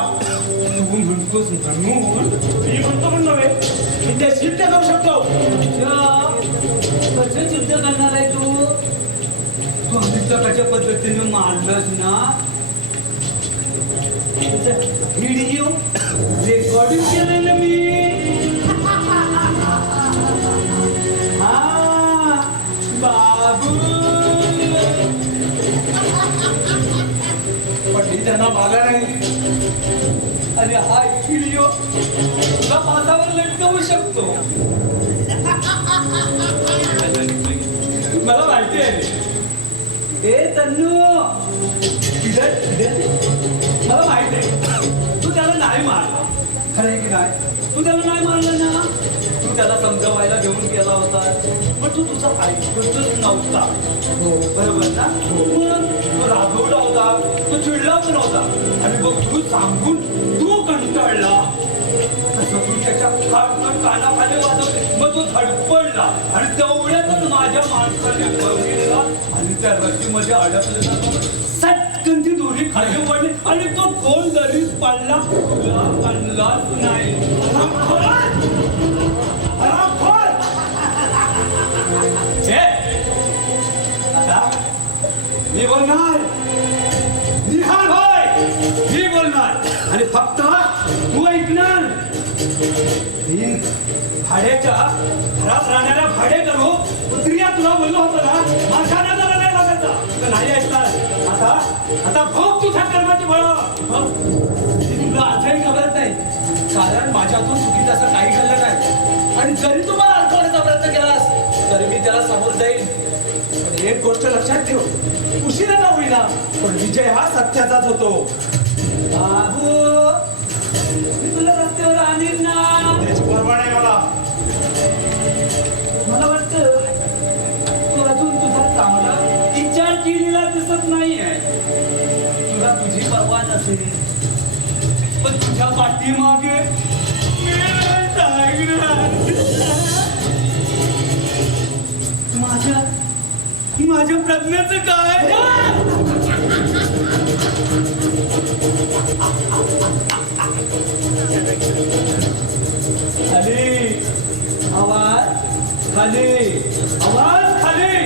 तू म्हणतोस म्हणून मी म्हणतो पण नव्हे मी ते सिद्ध करू शकतो कसे युद्ध करणार आहे तू? तू अमितला कशा पद्धतीने मारलंस ना व्हिडिओ रेकॉर्डिंग केलेलं मी हा बाबू पण मी त्यांना मागा नाही आणि हा व्हिडिओ तुला माथावर लटकवू शकतो मला माहिती आहे ए तन्नू मला माहित आहे तू त्याला नाही मारला खरं आहे की नाही तू त्याला नाही मारलं ना तू त्याला समजावायला घेऊन गेला होता पण तू तुझा ऐकतच नव्हता हो बरोबर ना मग तो रागवला होता तो चिडला पण होता आणि बघ तू सांगून तू कंटाळला तसं तू त्याच्या कानाखाली वाजवले मग तो धडपडला आणि तेवढ्यातच माझ्या माणसाने बघितला आणि त्या रशीमध्ये अडकलेला सटकन ती दोरी खाली पडली आणि तो कोण दरीत पडला तुला आणलाच नाही मी बोलणार निहाल होय मी बोलणार आणि फक्त तू ऐकणार मी भाड्याच्या घरात राहणाऱ्या भाडेकरू स्त्रिया तुला बोललो होतो ना माझ्या नजरा नाही लागायचा होता तर नाही ऐकणार. आता आता भोग तुझ्या कर्माची फळ. तुला आजही खबरत नाही, कारण माझ्यातून चुकीचं असं काही घडलं नाही. आणि जरी तुम्हाला अडकवण्याचा प्रयत्न केलास तरी मी त्याला समोर जाईल. पण एक गोष्ट लक्षात ठेव, उशिरा होईना पण विजय हा सत्याचाच होतो. बाबू मी तुला रस्त्यावर आणीन ना. त्याची परवा नाही मला. मला वाटतं तू अजून तुझा चांगला विचार केलेला दिसत नाहीये. तुला तुझी परवा नसेल पण तुझ्या पाठीमागे माझ्या प्रज्ञेचं काय? खाली आवाज, खाली आवाज, खाली.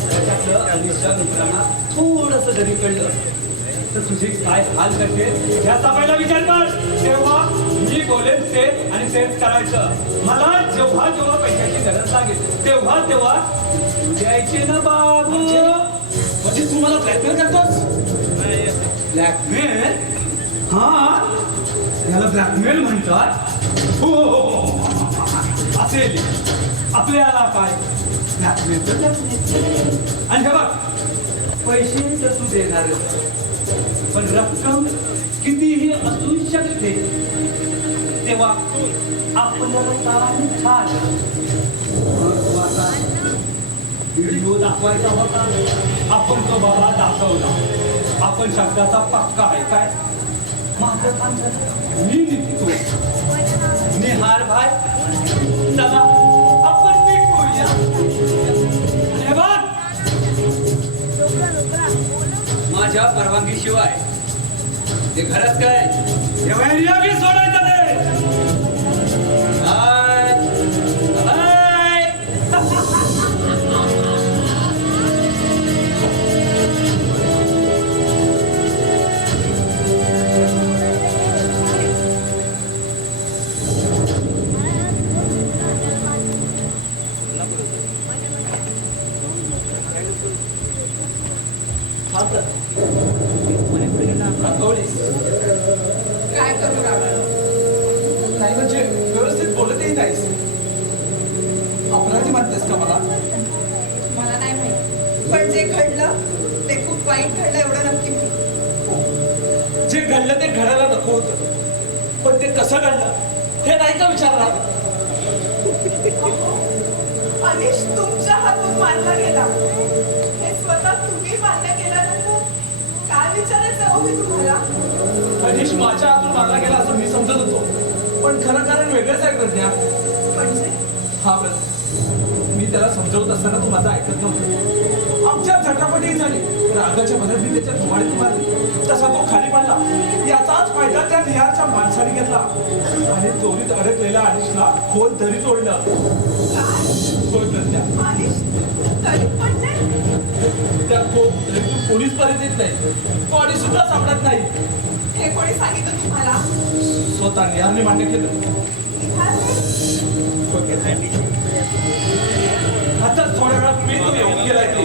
त्याच्यातलं अनिशा मित्रांना थोडस जरी कळलं तर तुझे काय हाल करते ह्याचा पहिला विचार कर. तेव्हा मी बोलेन तेच आणि तेच करायचं. मला जेव्हा जेव्हा पैशाची गरज लागेल तेव्हा तेव्हा द्यायचे ना बाबू. म्हणजे तू मला ब्लॅकमेल करतोस? ब्लॅकमेल? हा, याला ब्लॅकमेल म्हणतात. हो असेल. आपल्याला काय ब्लॅकमेल तर ब्लॅकमेल. आणि हे बघ, पैसे तर तू देणार पण रक्कम कितीही असू शकते. तेव्हा आपल्याला काय छान व्हिडिओ दाखवायचा होता. आपण तो बाबा दाखवला. आपण शब्दाचा पक्का आहे काय. माझं काम झालं, मी निघतो. निहार भाई चला आपण निघूया. हे बघ, माझ्या परवानगीशिवाय ते घरात काय देवायरी सोडायचं नाही. हाय, हाय. काय करू रावण? नाही म्हणजे व्यवस्थित बोलतही नाहीस. अपराधी म्हणतेस का मला? मला नाही माहित, पण जे घडलं ते खूप वाईट घडलं एवढं नक्की माहित. जे घडलं ते घडायला नको होतं, पण ते कसं घडलं हे नाही का विचारणार? अनिश तुमच्या हातून मारला गेला हे स्वतः तुम्ही मान्य केल्यानंतर काय विचारायचं हो मी तुम्हाला? अनिश माझ्या हातून मारला गेला असं मी समजत होतो, पण खरं कारण वेगळंच आहे प्रज्ञा. म्हणजे हा प्रज्ञा, मी त्याला समजवत असताना तू माझं ऐकत नव्हतं. आमच्या झटापटी झाली, रागाच्या भरात मी त्याच्या धुमाडीत मारली. तसा तो खाली पडला. याचाच फायदा त्या निहारच्या माणसाने घेतला आणि चोरीत अडकलेला अनिशला खोल दरी तोडलं. काय? होय प्रज्ञा, अनिश तरी पण नाही. त्या पोलीस पर्यंत येत नाही, बॉडी सुद्धा सापडत नाही. हे कोणी सांगितलं तुम्हाला? स्वतः निहारने मान्य केलं. आता थोड्या वेळात मी तो येऊन गेलाय ते.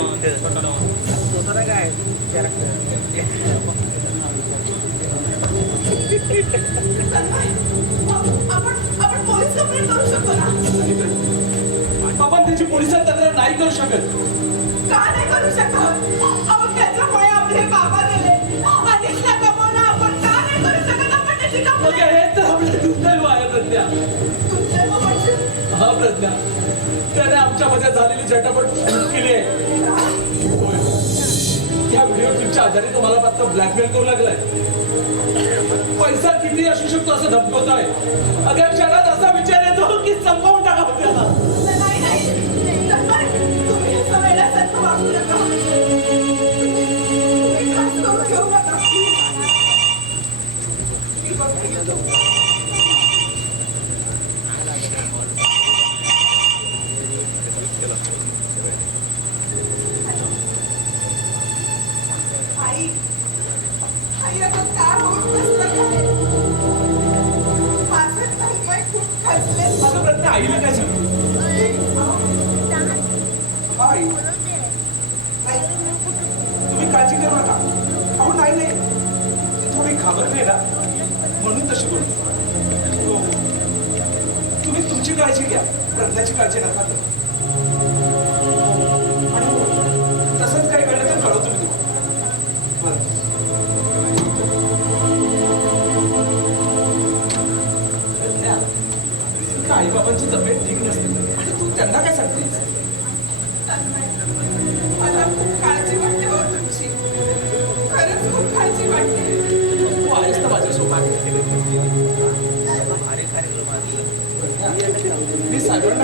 आपण पोलीस कंप्लेंट करू शकतो ना? आपण त्याची पोलिसात तक्रार नाही करू शकत. का नाही करू शकत? आपण त्याच्यामुळे आपले बाबा गेले. अनिशला गमावलं आपण का नाही करू शकत? आपण त्याची मग कंप्लेंट. हे तर आपलं दुर्दैव आहे प्रज्ञा. दुर्दैव म्हणजे? हा प्रज्ञा, त्याने आमच्यामध्ये झालेली झटापट केली आहे. होय. त्या व्हिडिओ क्लिपच्या आधारे तुम्हाला फक्त ब्लॅकमेल करू लागलाय. पैसा किती असू शकतो असं धमकवत आहे. अगं क्षणात असा विचार येतो की संपवून टाका त्याला. नाही नाही तन्मय, तुम्ही असं वेड्यासारखं वागू नका. तुम्ही त्रास करून घेऊ नका. मी बघते घेतो. आई आई आता काय होत बसलं काय? माझे तन्मय खूप खचले. असं प्रज्ञा आईला काय सांगू? अहो, हा आई. ऐका काळजी घ्या, प्रज्ञाची काळजी नका करू. आणि हो, तसंच काही घडलं तर कळवतो मी तुम्हाला. बरं. प्रज्ञा, तुझ्या आईबाबांची तब्येत ठीक नसते आणि तू त्यांना काय सांगतेस? मला खूप काळजी वाटते हो तुमची. खरंच खूप काळजी वाटते. तू आहेस ना माझ्यासोबत. मी साहेबांना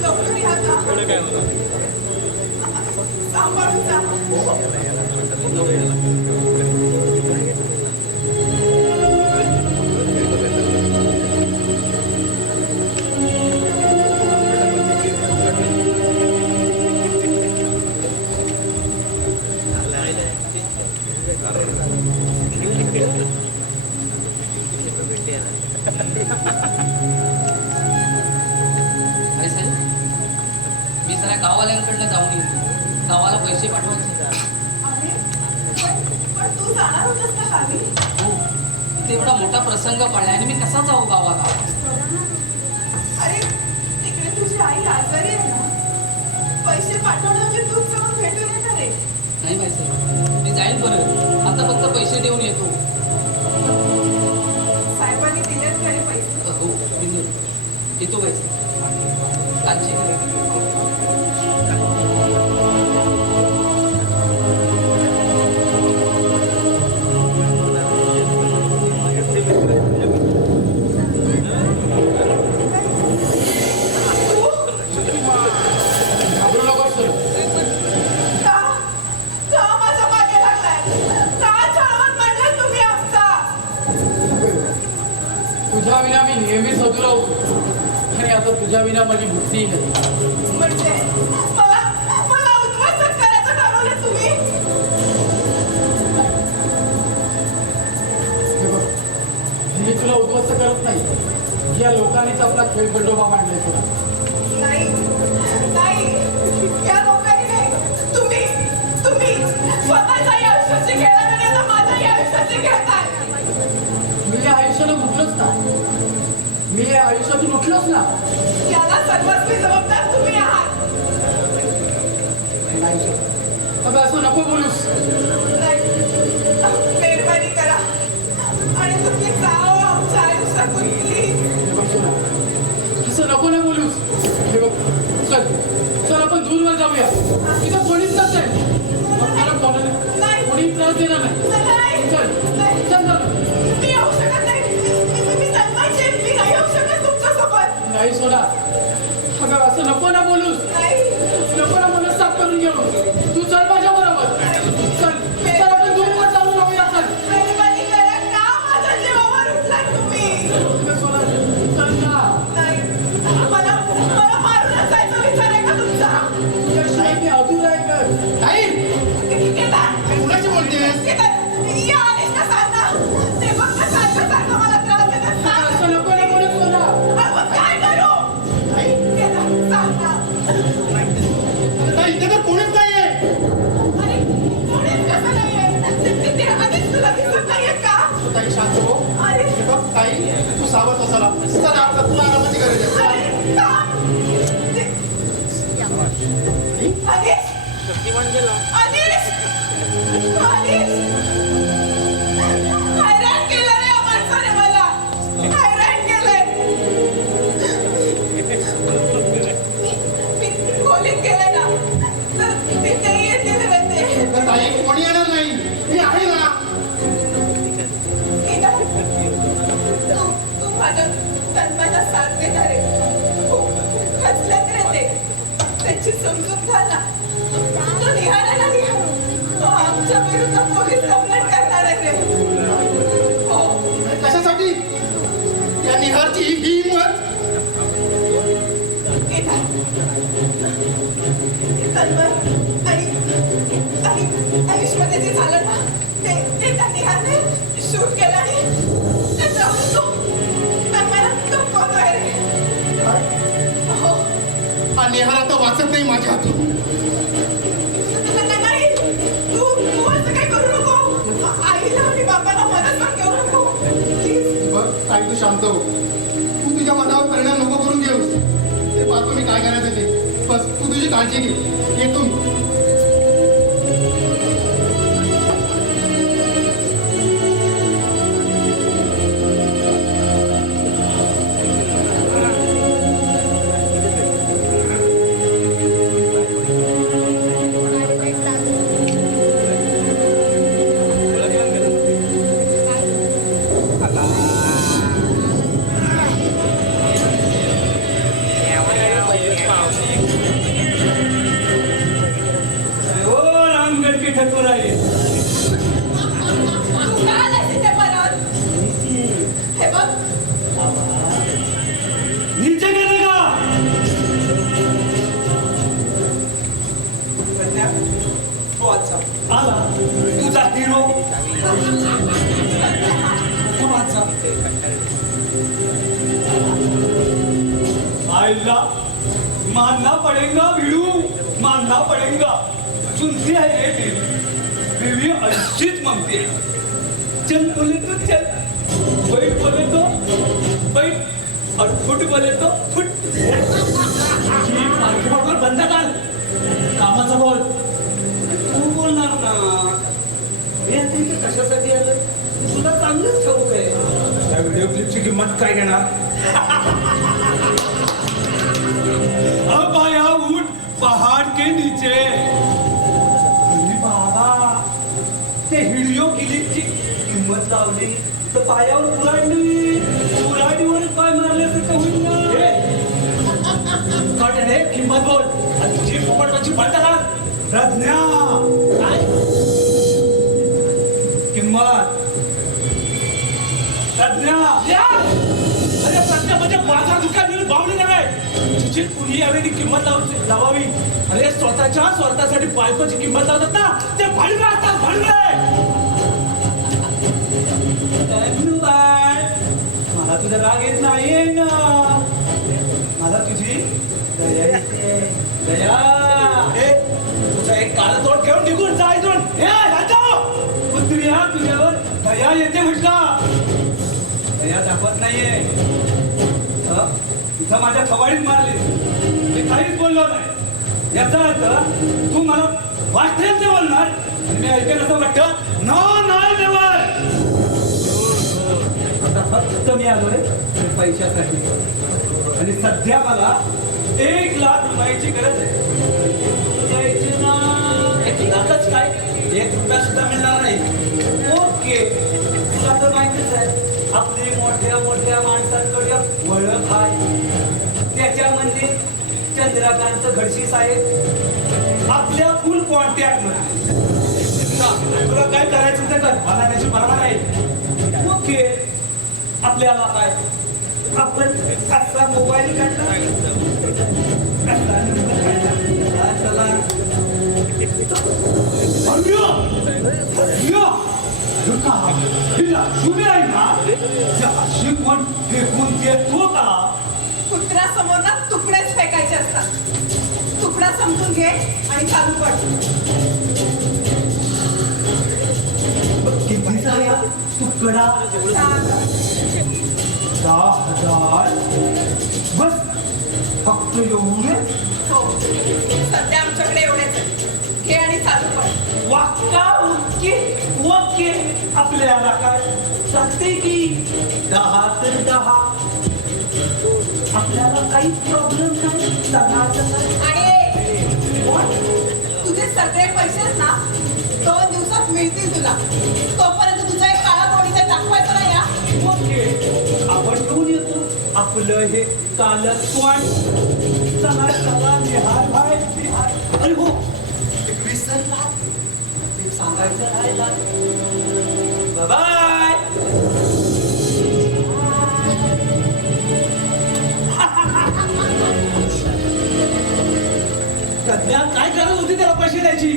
लवकर या का? सांभाळून जा. अरे साहेब, मी जरा गाववाल्यांकडनं जाऊन येतो. गावाला पैसे पाठवायचे. अरे, पण तू जाणार होतास का गावी? हो, इथे एवढा मोठा प्रसंग पडलाय आणि मी कसा जाऊ गावाला? अरे, तिकडे तुझी आई आजारी आहे ना. पैसे पाठवण्याचे तूच जाऊन भेटून येणार रे. नाही बाई साहेब, मी जाईन परत. आता फक्त पैसे देऊन येतो. साहेबांनी दिलेत घरी पैसे. हो, मी येतो बाई साहेब. काळजी घ्या. घाबरू नकोस सर. का? का माझ्या मागे लागलाय? का छळवत मांडलाय तुम्ही आमचा? तुझ्या विना मी नेहमीच अधुरा होतो आणि आता तुझ्या विना माझी बुद्धी नाही. म्हणजे मला उद्ध्वस्त करायचं ठरवलं तुम्ही? हे बघ, मी तुला उद्ध्वस्त करत नाही. या लोकांनीच आपला खेळ खंडोबा मांडलाय तुला. नाही, नाही. या लोकांनी नाही. तुम्ही स्वतःच्या या आयुष्याची खेळा आणि आता माझ्या या आयुष्याची खेळताय. मी या आयुष्याला उठलोच ना. मी या आयुष्यातून उठलोच ना. याला सर्वस्वी जबाबदार तुम्ही आहात. नाही सर. अगं असं नको बोलूस. नाही. मेहरबानी करा आणि तुम्ही जाओ आमच्या आयुष्यातून प्लीज. हे बघ सोना, असं नको ना बोलूस. हे बघ, चल चल आपण दूरवर जाऊया. इथं कोणीच नसेल. आपल्याला कोणाला कोणी त्रास देणार नाही. चल चल चल. मी येऊ शकत नाही. मी तन्मयची आहे. मी नाही येऊ शकत तुमच्यासोबत. नाही सोना, अगं असं नको ना बोलूस. नाही. नको ना मनस साफ करून घेऊ. तू चल माझ्या बरोबर. चल चल आपण दूरवर जाऊन राहूया. चल मेहरबानी करा. का माझ्या जीवावर उठलाय तुम्ही? अगं सोना, चल ना. नाही. मला मारूनच जायचा विचार आहे का तुमचा? तुझ्या शाहीने अधूर आहे का? ताई, केदार, कुणाची बोलतेस? केदार, या आलीस का सांग ना? ते फक्त सारखं मला त्रास देतात. सांग. असं नको ना बोलूस सोना. अरे मग काय करू? ताई, केदार, सांग ना. ताई, इथे तर कोणीच नाहीये. अरे, कोणीच कसं नाहीये? ते आधीच तुला दिसत नाहीये का? ताई शांत हो. अरे, हे बघ ताई, तू सावध असाला. चला आता तुला आरामाची गरज आहे. अरे, थांब. आधीच? आधीच? आधीच? हैराण केलं रे या माणसाने मला. हैराण केलंय. मी खोलीत गेले ना, तर तिथे येतील रे ते. तर ताई कोणी येणार नाही. मी आहे ना. केदार, तू माझ्या तन्मयला साथ देणार रे. खूप खचल्यात रे ते. त्याची समजूत घाल ना. तो निघाला नाही. तो आमच्या विरुद्ध पोलीस कंप्लेंट करणार आहे रे. हो. कशासाठी? या निहारची ही हिंमत. केदार, तन्मय आणि विश्वमध्ये जे झालं ना, ते त्या निहारने शूट केलं आणि त्याच्यावर तो तन्मयला धमकावतोय रे. हो. हा निहार आता वाचत नाही माझ्या हातून. नाही, तू असं काही करू नको. आईला आणि बाबाला मदत पण घेऊ नको. प्लीज. बघ ताई, तू शांत हो. तू तुझ्या मनावर काळजी घे. येतो मी. हो रामगड की ठकूर आहे. तू का आलास इथे परत? हे बघ, नीचे गेले का? प्रज्ञा, तू आजचा आला तुझा हिरो तू माझा. आईला मानना पडेगा भिडू, मानना पडेगा. सुनती है ये बीवी, बीवी अशीच म्हणते. चल बोले तो चल, बैठ बोले तो बैठ, और फुट बोले तो फुट. ही मार्केटवर बंद कर, कामाचं बोल. तू बोलणार ना. हे आता इथे कशासाठी आलं तुला चांगलंच ठाऊक आहे. त्या व्हिडिओ क्लिपची किंमत काय घेणार? अब आया ऊंट पहाड़ के नीचे. अरे बाबा, ते हिडिओ क्लिपची किंमत लावली तर पायावर कुऱ्हाडली, कुऱ्हाडीवर पाय मारल्यासारखं होईल ना. रे किंमत बोल आणि तुझी पोपटची पडता का प्रज्ञा? काय किंमत? प्रज्ञा अरे प्रज्ञा म्हणजे माझा दुकान दिलं बावली नव्हे. तुझी कुणी यावेळी किंमत लावावी. अरे स्वतःच्या स्वार्थासाठी बायकोची किंमत लावतात ना, ते भडवे असतात भडवे. मला तुझा राग येत नाही ना, मला तुझी दया येते. दया. तुझा एक काळा तोड घेऊन निघून जा इथून. पुत्रिया तुझ्यावर दया येते म्हटलं, दया दाखवत नाहीये. तुझं माझ्या खवाडीत मारली, मी काहीच बोललो नाही. याचा अर्थ तू मला वाटेल ते बोलणार आणि मी ऐकेल असं वाटतं नो नाही देवर. आता फक्त मी आलोय पैशासाठी आणि सध्या मला 1 लाख रुपयाची गरज आहे. द्यायची ना 1 लाखच काय, 1 रुपया सुद्धा मिळणार नाही. ओके, तुला तर माहितीच आहे आपली मोठ्या मोठ्या माणसांकडे ओळख आहे. त्याच्यामध्ये चंद्रकांत घडशी साहेब आपल्या फुल कॉन्टॅक्ट मध्ये. तुला काय करायचं ते कर, मला त्याची परवा नाही. ओके, आपल्याला काय, आपण कसा मोबाईल काढला, कसा नंबर काढला. चला तुम्ही आहे ना अशी कोण फेकून देतो का? कुत्र्यासमोर ना तुकडेच फेकायचे असतात. तुकडा समजून घे आणि चालू पड. कितीचा आहे हा तुकडा? 10,000. बस फक्त एवढे? हो, सध्या आमच्याकडे एवढेच आहे. घे आणि चालू पड. वाक्का ओके ओके. आपल्याला काय चालते की 10 तर 10. आपल्याला काही प्रॉब्लेम नाही. आणि तुझे सगळे पैसे ना 2 दिवसात मिळतील तुला. तोपर्यंत तुझा एक काळा कोणीचा दाखवायचा नाही हा. ओके, आपण घेऊन येतो आपलं हे कालच पण. चला चला निहार भाई निहार. अरे हो, विसरला ते सांगायचं राहिला. बाय. प्रज्ञा काय करत होती त्याला पैसे द्यायची?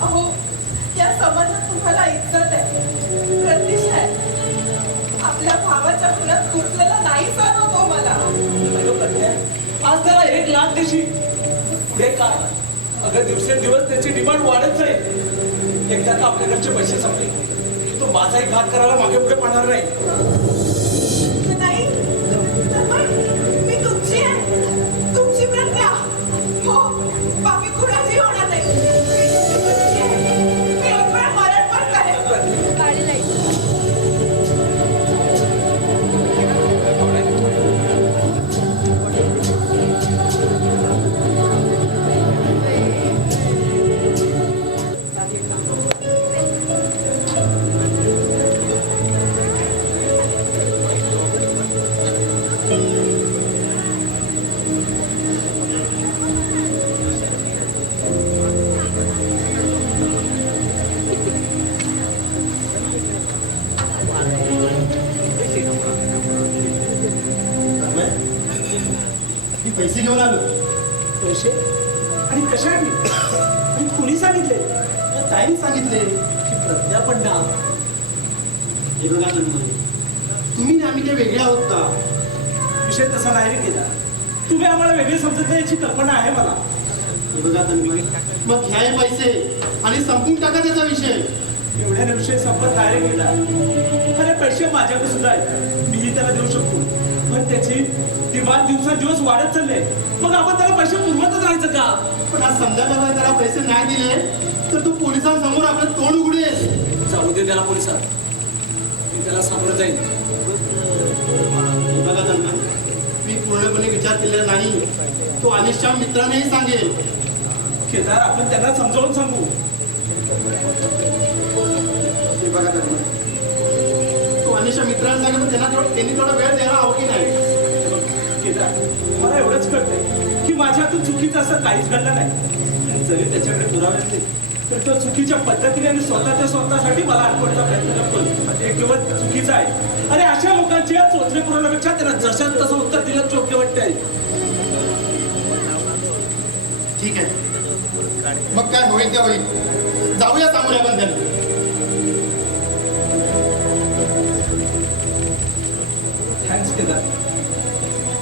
अहो, या समाजात तुम्हाला इज्जत आहे, प्रतिष्ठा आहे. आपल्या भावाच्या फुलात तुटलेला नाही सांगतो मला. आज त्याला 1 लाख द्यायची, पुढे काय? अगं दिवसेंदिवस त्याची डिमांड वाढत जाईल. एकदा का आपल्याकडचे पैसे संपले तो माझाही घात करायला मागे पुढे पाहणार नाही. नाही, तर पण मी तुमची आहे, तुमची आणि कुणी सांगितले? तर ताईने सांगितले की प्रज्ञा पण ना. हे बघा तन्मय, तुम्ही आणि आम्ही काय वेगळे आहोत का? विषय तसा नाही रे केला. तुम्ही आम्हाला वेगळे समजत नाही याची कल्पना आहे मला. हे बघा तन्मय, मग घ्या हे पैसे आणि संपून टाका त्याचा विषय. एवढ्याने विषय संपत नाही रे केला. अरे पैसे माझ्याकडे सुद्धा आहेत, मीही त्याला देऊ शकतो, पण त्याची डिमांड दिवसांदिवस वाढत चालले. मग आपण त्याला पैसे पुरवतच राहायचं का? पण आज संध्याकाळला त्याला पैसे नाही दिले तर तू पोलिसांसमोर आपलं तोंड उघडेल. जाऊ दे त्याला पोलिसात, मी त्याला सामोरं जाईल. हे बघा तन्मय, मी पूर्णपणे विचार केलेला नाही. तो अनिशच्या मित्रानेही सांगेल. केदार, आपण त्यांना समजावून सांगू. हे बघा तन्मय, तो अनिशच्या मित्रांना सांगेल, पण त्यांनी थोडा वेळ द्यायला हवं की नाही? केदार, मला एवढंच कळतंय की माझ्या हातून चुकीचं असं काहीच घडलं नाही. आणि जरी त्याच्याकडे पुरावे असले तर तो चुकीच्या पद्धतीने आणि स्वतःसाठी मला अडकवण्याचा प्रयत्न करतो. हे केवळ चुकीचं आहे. अरे अशा लोकांची चोचले पुरवण्यापेक्षा त्याला जशात तसं उत्तर दिलं योग्य वाटतंय. ठीक आहे, मग काय होईल ते होईल. जाऊया सामोरे आपण त्यांना. थँक्स केदार.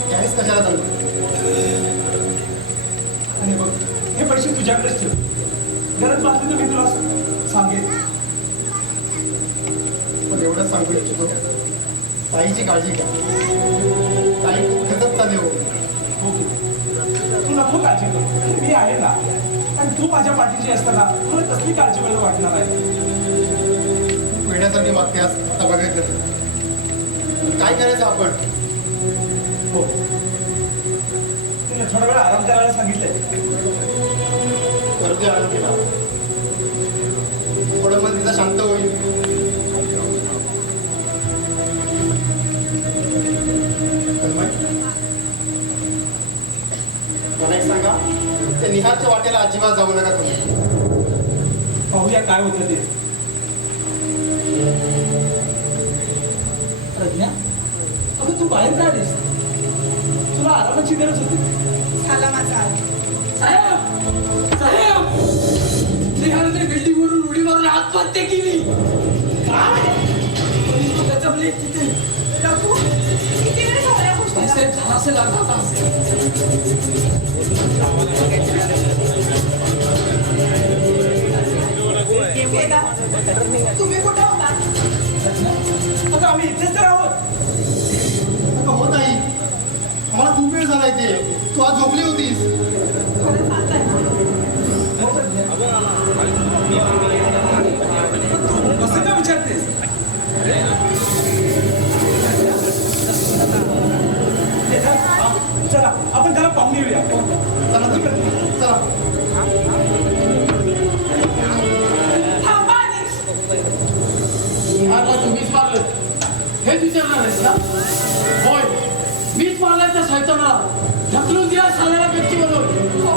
त्यावेळेस कशाला चालू? आणि बघ, हे पैसे तुझ्याकडेच ठेव. गरज भासली तर मी तुला सांगेन. पण एवढंच सांगू इच्छितो, ताईची काळजी घ्या. ताई खरंच चालू हो. हो की? तू नको काळजी करू, मी आहे ना. आणि तू माझ्या पाठीशी असताना मला कसली काळजी मला वाटणार आहे. वेड्यासारखी वागतेस आता बघायचं. काय करायचं आपण? हो, तुला थोडा वेळ आराम करायला सांगितलंय. वरती आराम केला, थोडं मन तिचा शांत होईल. मला एक सांगा, त्या निहारच्या वाटेला अजिबात जाऊ नका तुम्ही. पाहूया काय होतं ते. प्रज्ञा, अगं तू बाहेर काय आलीस? तुला आरामाची गरज होती. झाला माझा आराम. साहेब, साहेब, निहारने बिल्डिंगवरून उडी मारून आत्महत्या केली. काय? त्याच्या मुली तिथे रघु, किती वेळ झाला या गोष्टीला? झाला असेल अर्धा तास. केदार, तुम्ही कुठे होता? अगं आम्ही इथेच तर आहोत. आता होत नाही, आम्हाला खूप वेळ झालाय ते. तू आज झोपली होतीस. खरं सांगताय ना? हो प्रज्ञा. तू असं का विचारतेस? केदार, चला आपण त्याला पाहून येऊया. चला चला. थांबा अनिश. निहारला तुम्हीच मारलं हेच विचारणार आहेस ना? होय, मीच मारलाय त्या शैतानाला. ढकलून दिला साल्याला व्यक्तीबरोबर. हो.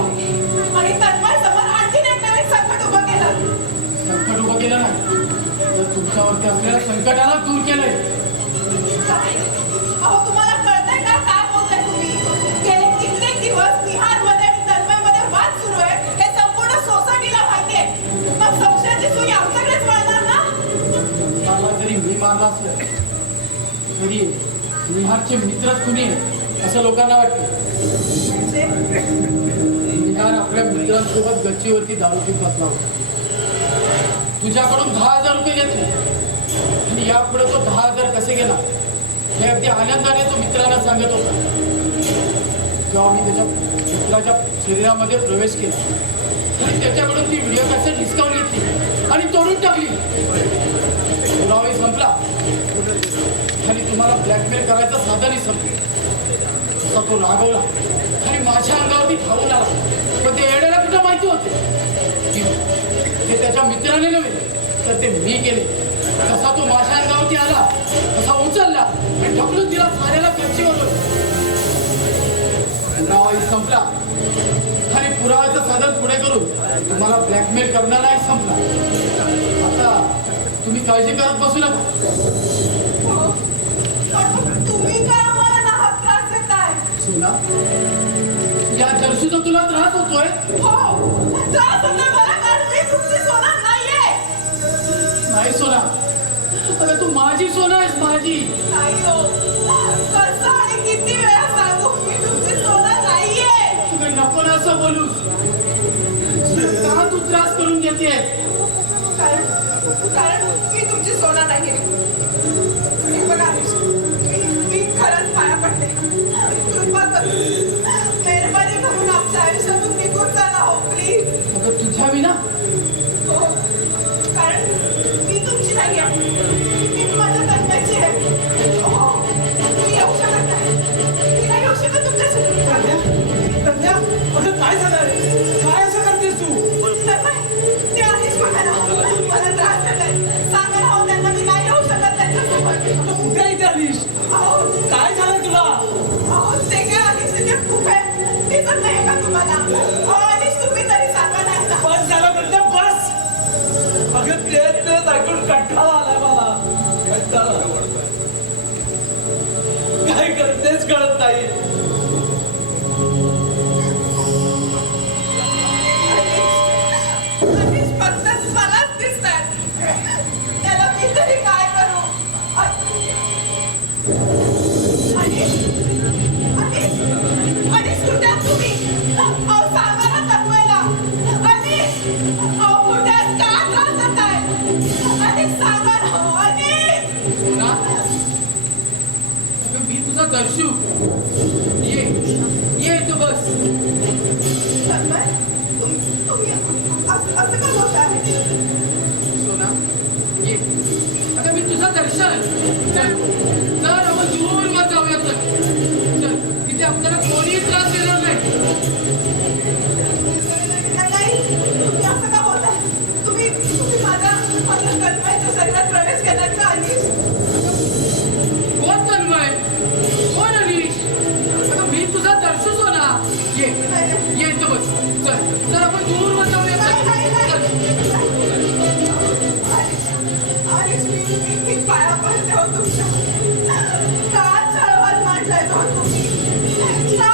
आणि तन्मय समोर आणखीन एक नवीन संकट उभं केलं. संकट उभं केलं नाही, तर तुमच्यावरती असलेल्या संकटाला दूर केलंय. काय? अहो, तुम्हाला कळतंय का काय बोलताय तुम्ही? गेले कित्येक दिवस बिहारमध्ये आणि तन्मयमध्ये वाद सुरू आहे हे संपूर्ण सोसायटीला माहिती आहे. मग संशयाची सुई आमच्याकडेच वळणार ना? मला जरी मी मारला असलं तरी निहारचे मित्रच कुणी आहे असं लोकांना वाटतं. म्हणजे निहार आपल्या मित्रांसोबत गच्चीवरती दारू पीत बसला होता. तुझ्याकडून 10,000 रुपये घेतले आणि यापुढे तो 10,000 कसे गेला हे अगदी आनंदाने तो मित्राला सांगत होता. तेव्हा मी त्याच्या मित्राच्या शरीरामध्ये प्रवेश केला आणि त्याच्याकडून ती व्हिडिओ कॅसेट हिसकावून घेतली आणि तोडून टाकली. पुरावाही संपला आणि तुम्हाला ब्लॅकमेल करायचं साधनही संपलं. तसा तो रागवला आणि माझ्या अंगावरती धावून आला. पण ते येड्याला कुठं माहिती होते की ते त्याच्या मित्राने नव्हे तर ते मी केले. जसा तो माझ्या अंगावरती आला तसा उचलला आणि ढकलून दिला साऱ्याला गच्चीवरून. पुरावाही संपला आणि पुराव्याचं साधन पुढे करून तुम्हाला ब्लॅकमेल करणाराही संपला. आता तुम्ही काळजी करत बसू नका. हो. पण तुम्ही काय आम्हाला नाहक त्रास देताय? सुना, या जर्शीचा तुला त्रास होतोय. हो, त्रास माझी सोनं आहेस माझी. नाही हो. कसं आणि किती वेळा सांगू मी तुमची सोना नाहीये. तुला नको ना असं बोलूस. का तू त्रास करून घेतेस? कारण मी तुमची सोना नाहीये. हे बघा आदेश, मी खरंच पाया पडते. कृपा करून मेहरबानी करून आमच्या आयुष्यातून निघून जा ना हो प्लीज. अगं तुझ्या विना हो, कारण मी तुमची नाही आहे. मी माझ्या तन्मयची आहे. हो, मी येऊ शकत नाही. मी नाही येऊ शकत तुमच्यासोबत. प्रज्ञा, अगं काय झालंय? काय असं करतेस तू? तन्मय, ते आधीच बघा ना. मला त्रास देताय. सांगा ना हो त्यांना मी नाही येऊ शकत त्यांच्यासोबत. अगं कुठे इथे आलीस? अहो, काय झालंय तुला? अहो, ते काय आधीच ते खूप आहे. दिसत नाही का तुम्हाला? अहो, आधीच तुम्ही तरी सांगा ना यांना. बस झालं प्रज्ञा, बस. अगं तेच ऐकून कंटाळा आलाय मला. कंटाळा. काय करतेच कळत नाही. आधीच फक्त मलाच दिसतायत. त्याला मी तरी काय करू? अनिश, अनिश, अनिश कुठे आहात तुम्ही? अहो सांगा ना तन्मयला. अनिश, अहो कुठे आहात? का त्रास देताय? अनिश सांगा ना हो, अनिश. सोना, अगं मी तुझा दर्शू. ये ये इथं बस. तन्मय, तुम्ही असं का बोलताय? सोना ये. अगं मी तुझं दर्शन. चल चल आपण दूरवर जाऊया. चल चल, तिथे आपल्याला कोणीही त्रास देणार नाही. नाही, तुम्ही असं का बोलताय? तुम्ही माझ्या तन्मयच्या शरीरात प्रवेश केलात का अनिश? कोण तन्मय? कोण अनिश? अगं मी तुझा दर्शू सोना. ये ये इथं बस. चल चल आपण दूरवर जाऊया. चल मी पाया पडते हो तुमच्या. का चळवळ मांडलाय हो तुम्ही? का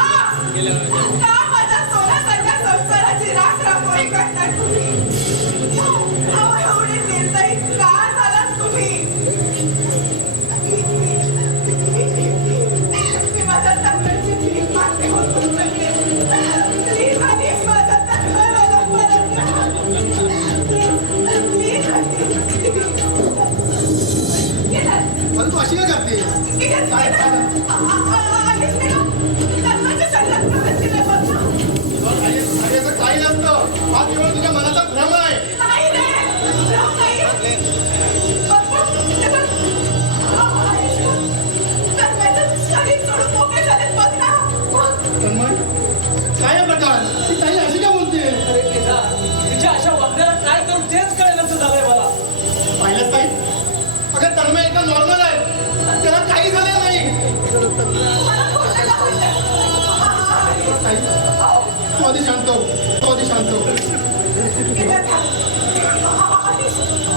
माझ्या सोन्यासारख्या संसाराची राख राखोळी करताय तुम्ही? अहो, एवढे निर्दयी का झालात तुम्ही? मी माझ्या तन्मयची भीक मागते हो तुमच्याकडे. प्लीज आधीच माझा तन्मय मला परत द्या. प्लीज पण तू अशी काय करते? अरे असं काही नसतं. हा केवळ तुझ्या मनाचा भ्रम आहे. तन्मय, काय आहे प्रकार? ती ताई अशी काय बोलते? अरे केदार, तिच्या अशा वागण्याला काय करू तेच कळेल असं झालंय मला. पाहिलंच ताई? अगं तन्मय एकदम नॉर्मल आहे. त्याला काही झालं नाही. ताई, तू आधी शांत हो. तू आधी शांत हो.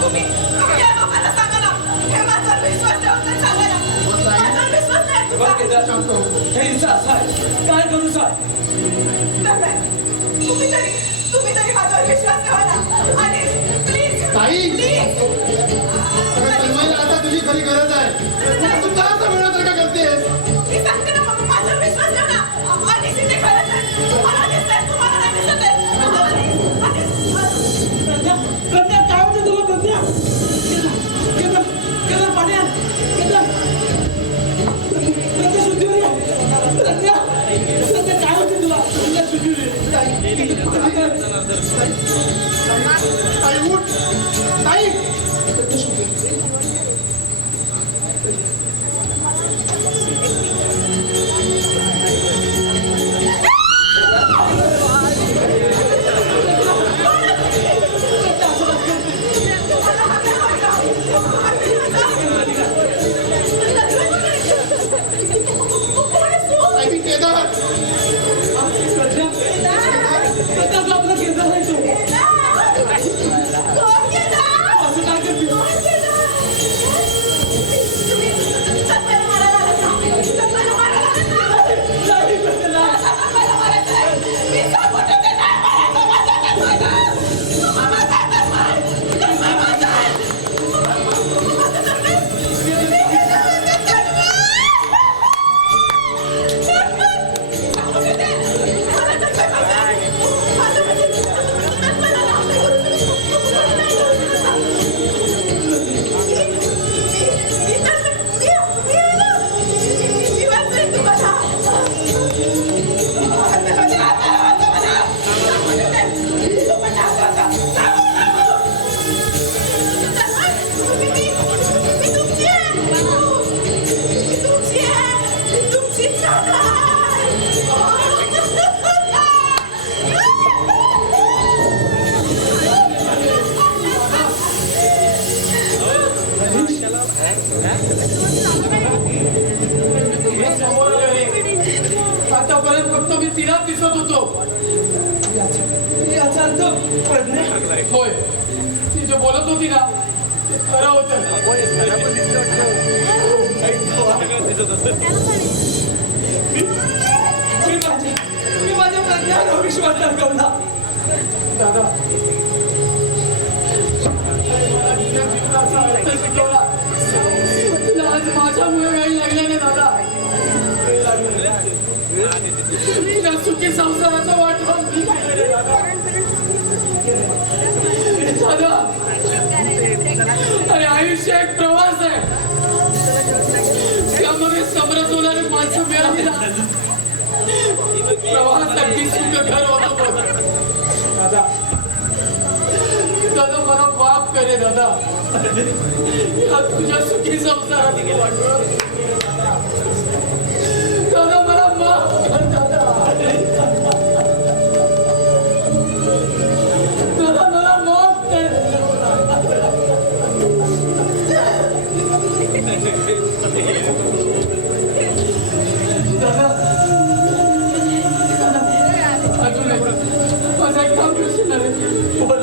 तुम्ही या लोकांना सांगा ना. हे माझा विश्वास ठेवत नाही, सांगा ना. माझा विश्वास नाही बघ तुमचा. केदार, शांत हो. हे हिचं असं आहे. काय करू सांग? तुम्ही तरी माझ्यावर विश्वास ठेवा ना. आणि प्लीज ताई, प्लीज. अगं तन्मयला आता तुझी खरी गरज आहे. तू का असं वेळा करतेस? मी सांगते ना मग माझ्यावर विश्वास ठेव ना. आणि तिथे खरंच आहे. तुम्हाला दिसतंय, तुम्हाला नाही दिसत आहे. प्रज्ञा, प्रज्ञा, काय होतं तुला प्रज्ञा? केदार, केदार, पाणी आण. केदार, प्रज्ञा शुद्धीवर ये. प्रज्ञा, प्रज्ञा, काय होतं तुला? प्रज्ञा शुद्धीवर ये. ताई उठ. ताई, प्रज्ञा शुद्धीवर ये. ताई केदार. प्रज्ञा, प्रज्ञा, तू आपला केदार नाही तो. असं काय करते? नाही, प्रज्ञा, नाही. वेगळाच दिसत होतो. याचा अर्थ प्रज्ञा होय, ती जे बोलत होती ना ते खरं होतं. मी माझ्या प्रज्ञावर विश्वास दाखवला. दादा, मला तिच्या जीवनाचा अर्थ शिकवला. तिला आज माझ्यामुळे वेळ लागला नाही दादा, वेळ लागला. तिला सुखी संसाराचं वाटवं मी केलं रे दादा. दादा, अरे आयुष्य एक प्रवास आहे, त्यामध्ये समरस होणारी माणसं मिळाली ना, प्रवास अगदी सुखकर होतो बघ. दादा, दादा मला माफ करे दादा, या तुझ्या सुखी संसारात वाटवं. दादा मला माफ कर दादा, दादा मला माफ कर. दादा, अजून एक माझा एक काम प्रश्न आहे. बोल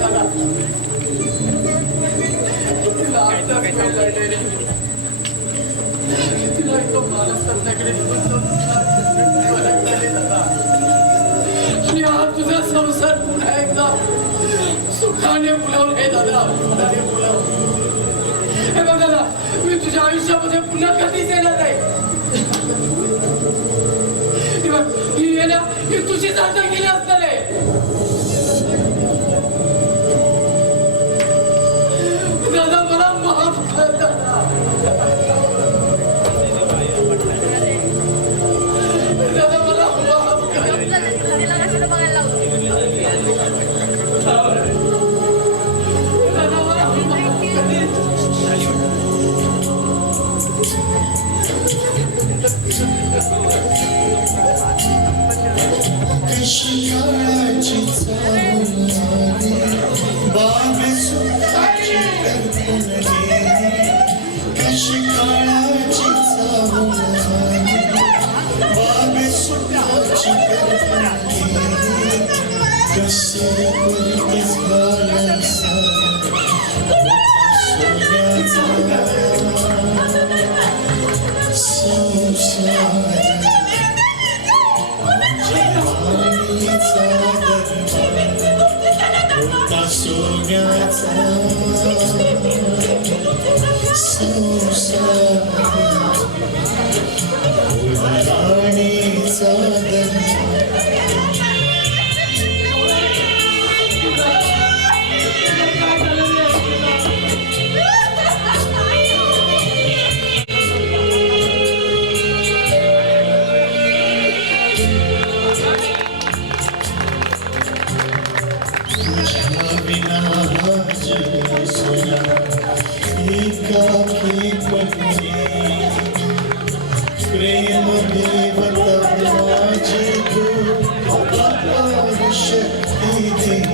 दादा, तिला आत्ताच वेळ लागली रे. तिला एकदम मानस करण्याकडे दादा, आणि हा तुझा संसार पुन्हा एकदा सुखाने फुलवून हे दादा, सुखाने फुलव. हे बघ दादा, मी तुझ्या आयुष्यामध्ये पुन्हा कधीच येणार नाही. हे बघ, ही येणं ही तुझीच अर्थ गेली असणार आहे. दादा मला माफ कर दादा, दादा मला माफ कर. दादा मला माफ कर. कशी काळाची चाहुल आली, बाग सुखाची कल्पन गेली. कशी काळाची चाहुल आली, बाग सुखाची कल्पन गेली. कसे पुरकीच घालन संसार सोन्याचा संसार राणीचा प्रेम देवता माझी तू अपार शक्ती देग.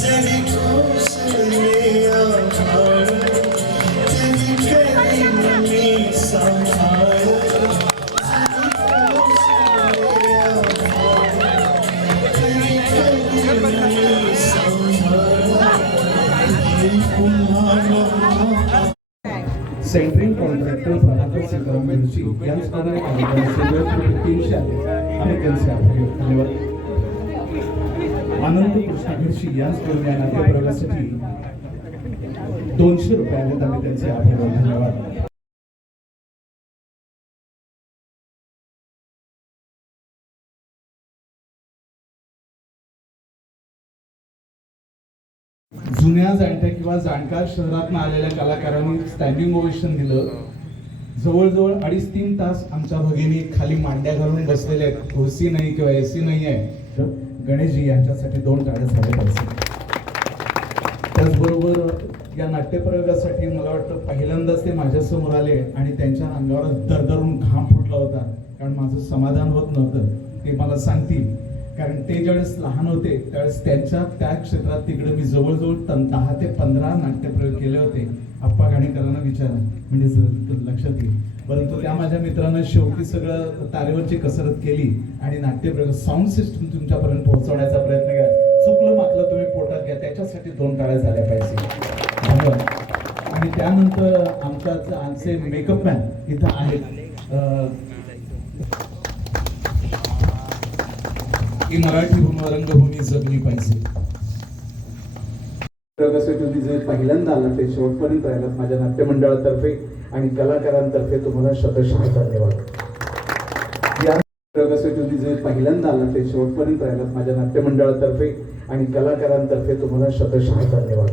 जरी कोसळले आभाळ तरी करीन मी सांभाळ. जरी कोसळले आभाळ तरी करीन मी सांभाळ. पुन्हा सेंट्रिंग कॉन्ट्रॅक्टर प्रभाकर सीताराम जोशी यांच्याकडे ₹300 आम्ही त्यांचे आभारी आहोत. धन्यवाद. अनंत कृष्ण घरशी या स्पर्धेच्या नाट्यप्रयोगासाठी ₹200 आहेत. आम्ही त्यांचे आभारी आहोत. धन्यवाद. जुन्या जाणत्या किंवा जाणकार शहरातून आलेल्या कलाकारांनी स्टँडिंग ओवेशन दिलं. जवळजवळ 2.5-3 तास आमच्या भगिनी खाली मांड्या घालून बसलेले आहेत. खुर्ची नाही किंवा AC नाही आहे. गणेशजी यांच्यासाठी 2 टाळ्या झाल्या पाहिजे. त्याचबरोबर या नाट्यप्रयोगासाठी मला वाटतं पहिल्यांदाच ते माझ्यासमोर आले आणि त्यांच्या अंगावर दरदरून घाम फुटला होता, कारण माझं समाधान होत नव्हतं. ते मला सांगतील कारण ते ज्यावेळेस लहान होते त्यावेळेस त्यांच्या त्या क्षेत्रात तिकडे मी जवळजवळ 10 ते 15 नाट्यप्रयोग केले होते. आप्पा गाणेकरांना विचारा म्हणजे लक्षात येईल. परंतु त्या माझ्या मित्रांनं शेवटी सगळं तारेवरची कसरत केली आणि नाट्यप्रयोग साऊंड सिस्टम तुमच्यापर्यंत पोहोचवण्याचा प्रयत्न केला. चुकलं माकलं तुम्ही पोटात घ्या, त्याच्यासाठी 2 टाळ्या झाल्या पाहिजे. धन्यवाद. आणि त्यानंतर आमचे मेकअप मॅन इथं आहेत. ही मराठी रंगभूमी जगली पाहिजे. प्रयोगासाठी तुम्ही जे पहिल्यांदा आलात ते शेवटपर्यंत राहिलात माझ्या नाट्यमंडळातर्फे आणि कलाकारांतर्फे तुम्हाला शतशः धन्यवाद. या प्रयोगासाठी तुम्ही जे पहिल्यांदा आलात ते शेवटपर्यंत राहिलात माझ्या नाट्यमंडळातर्फे आणि कलाकारांतर्फे तुम्हाला शतशः धन्यवाद.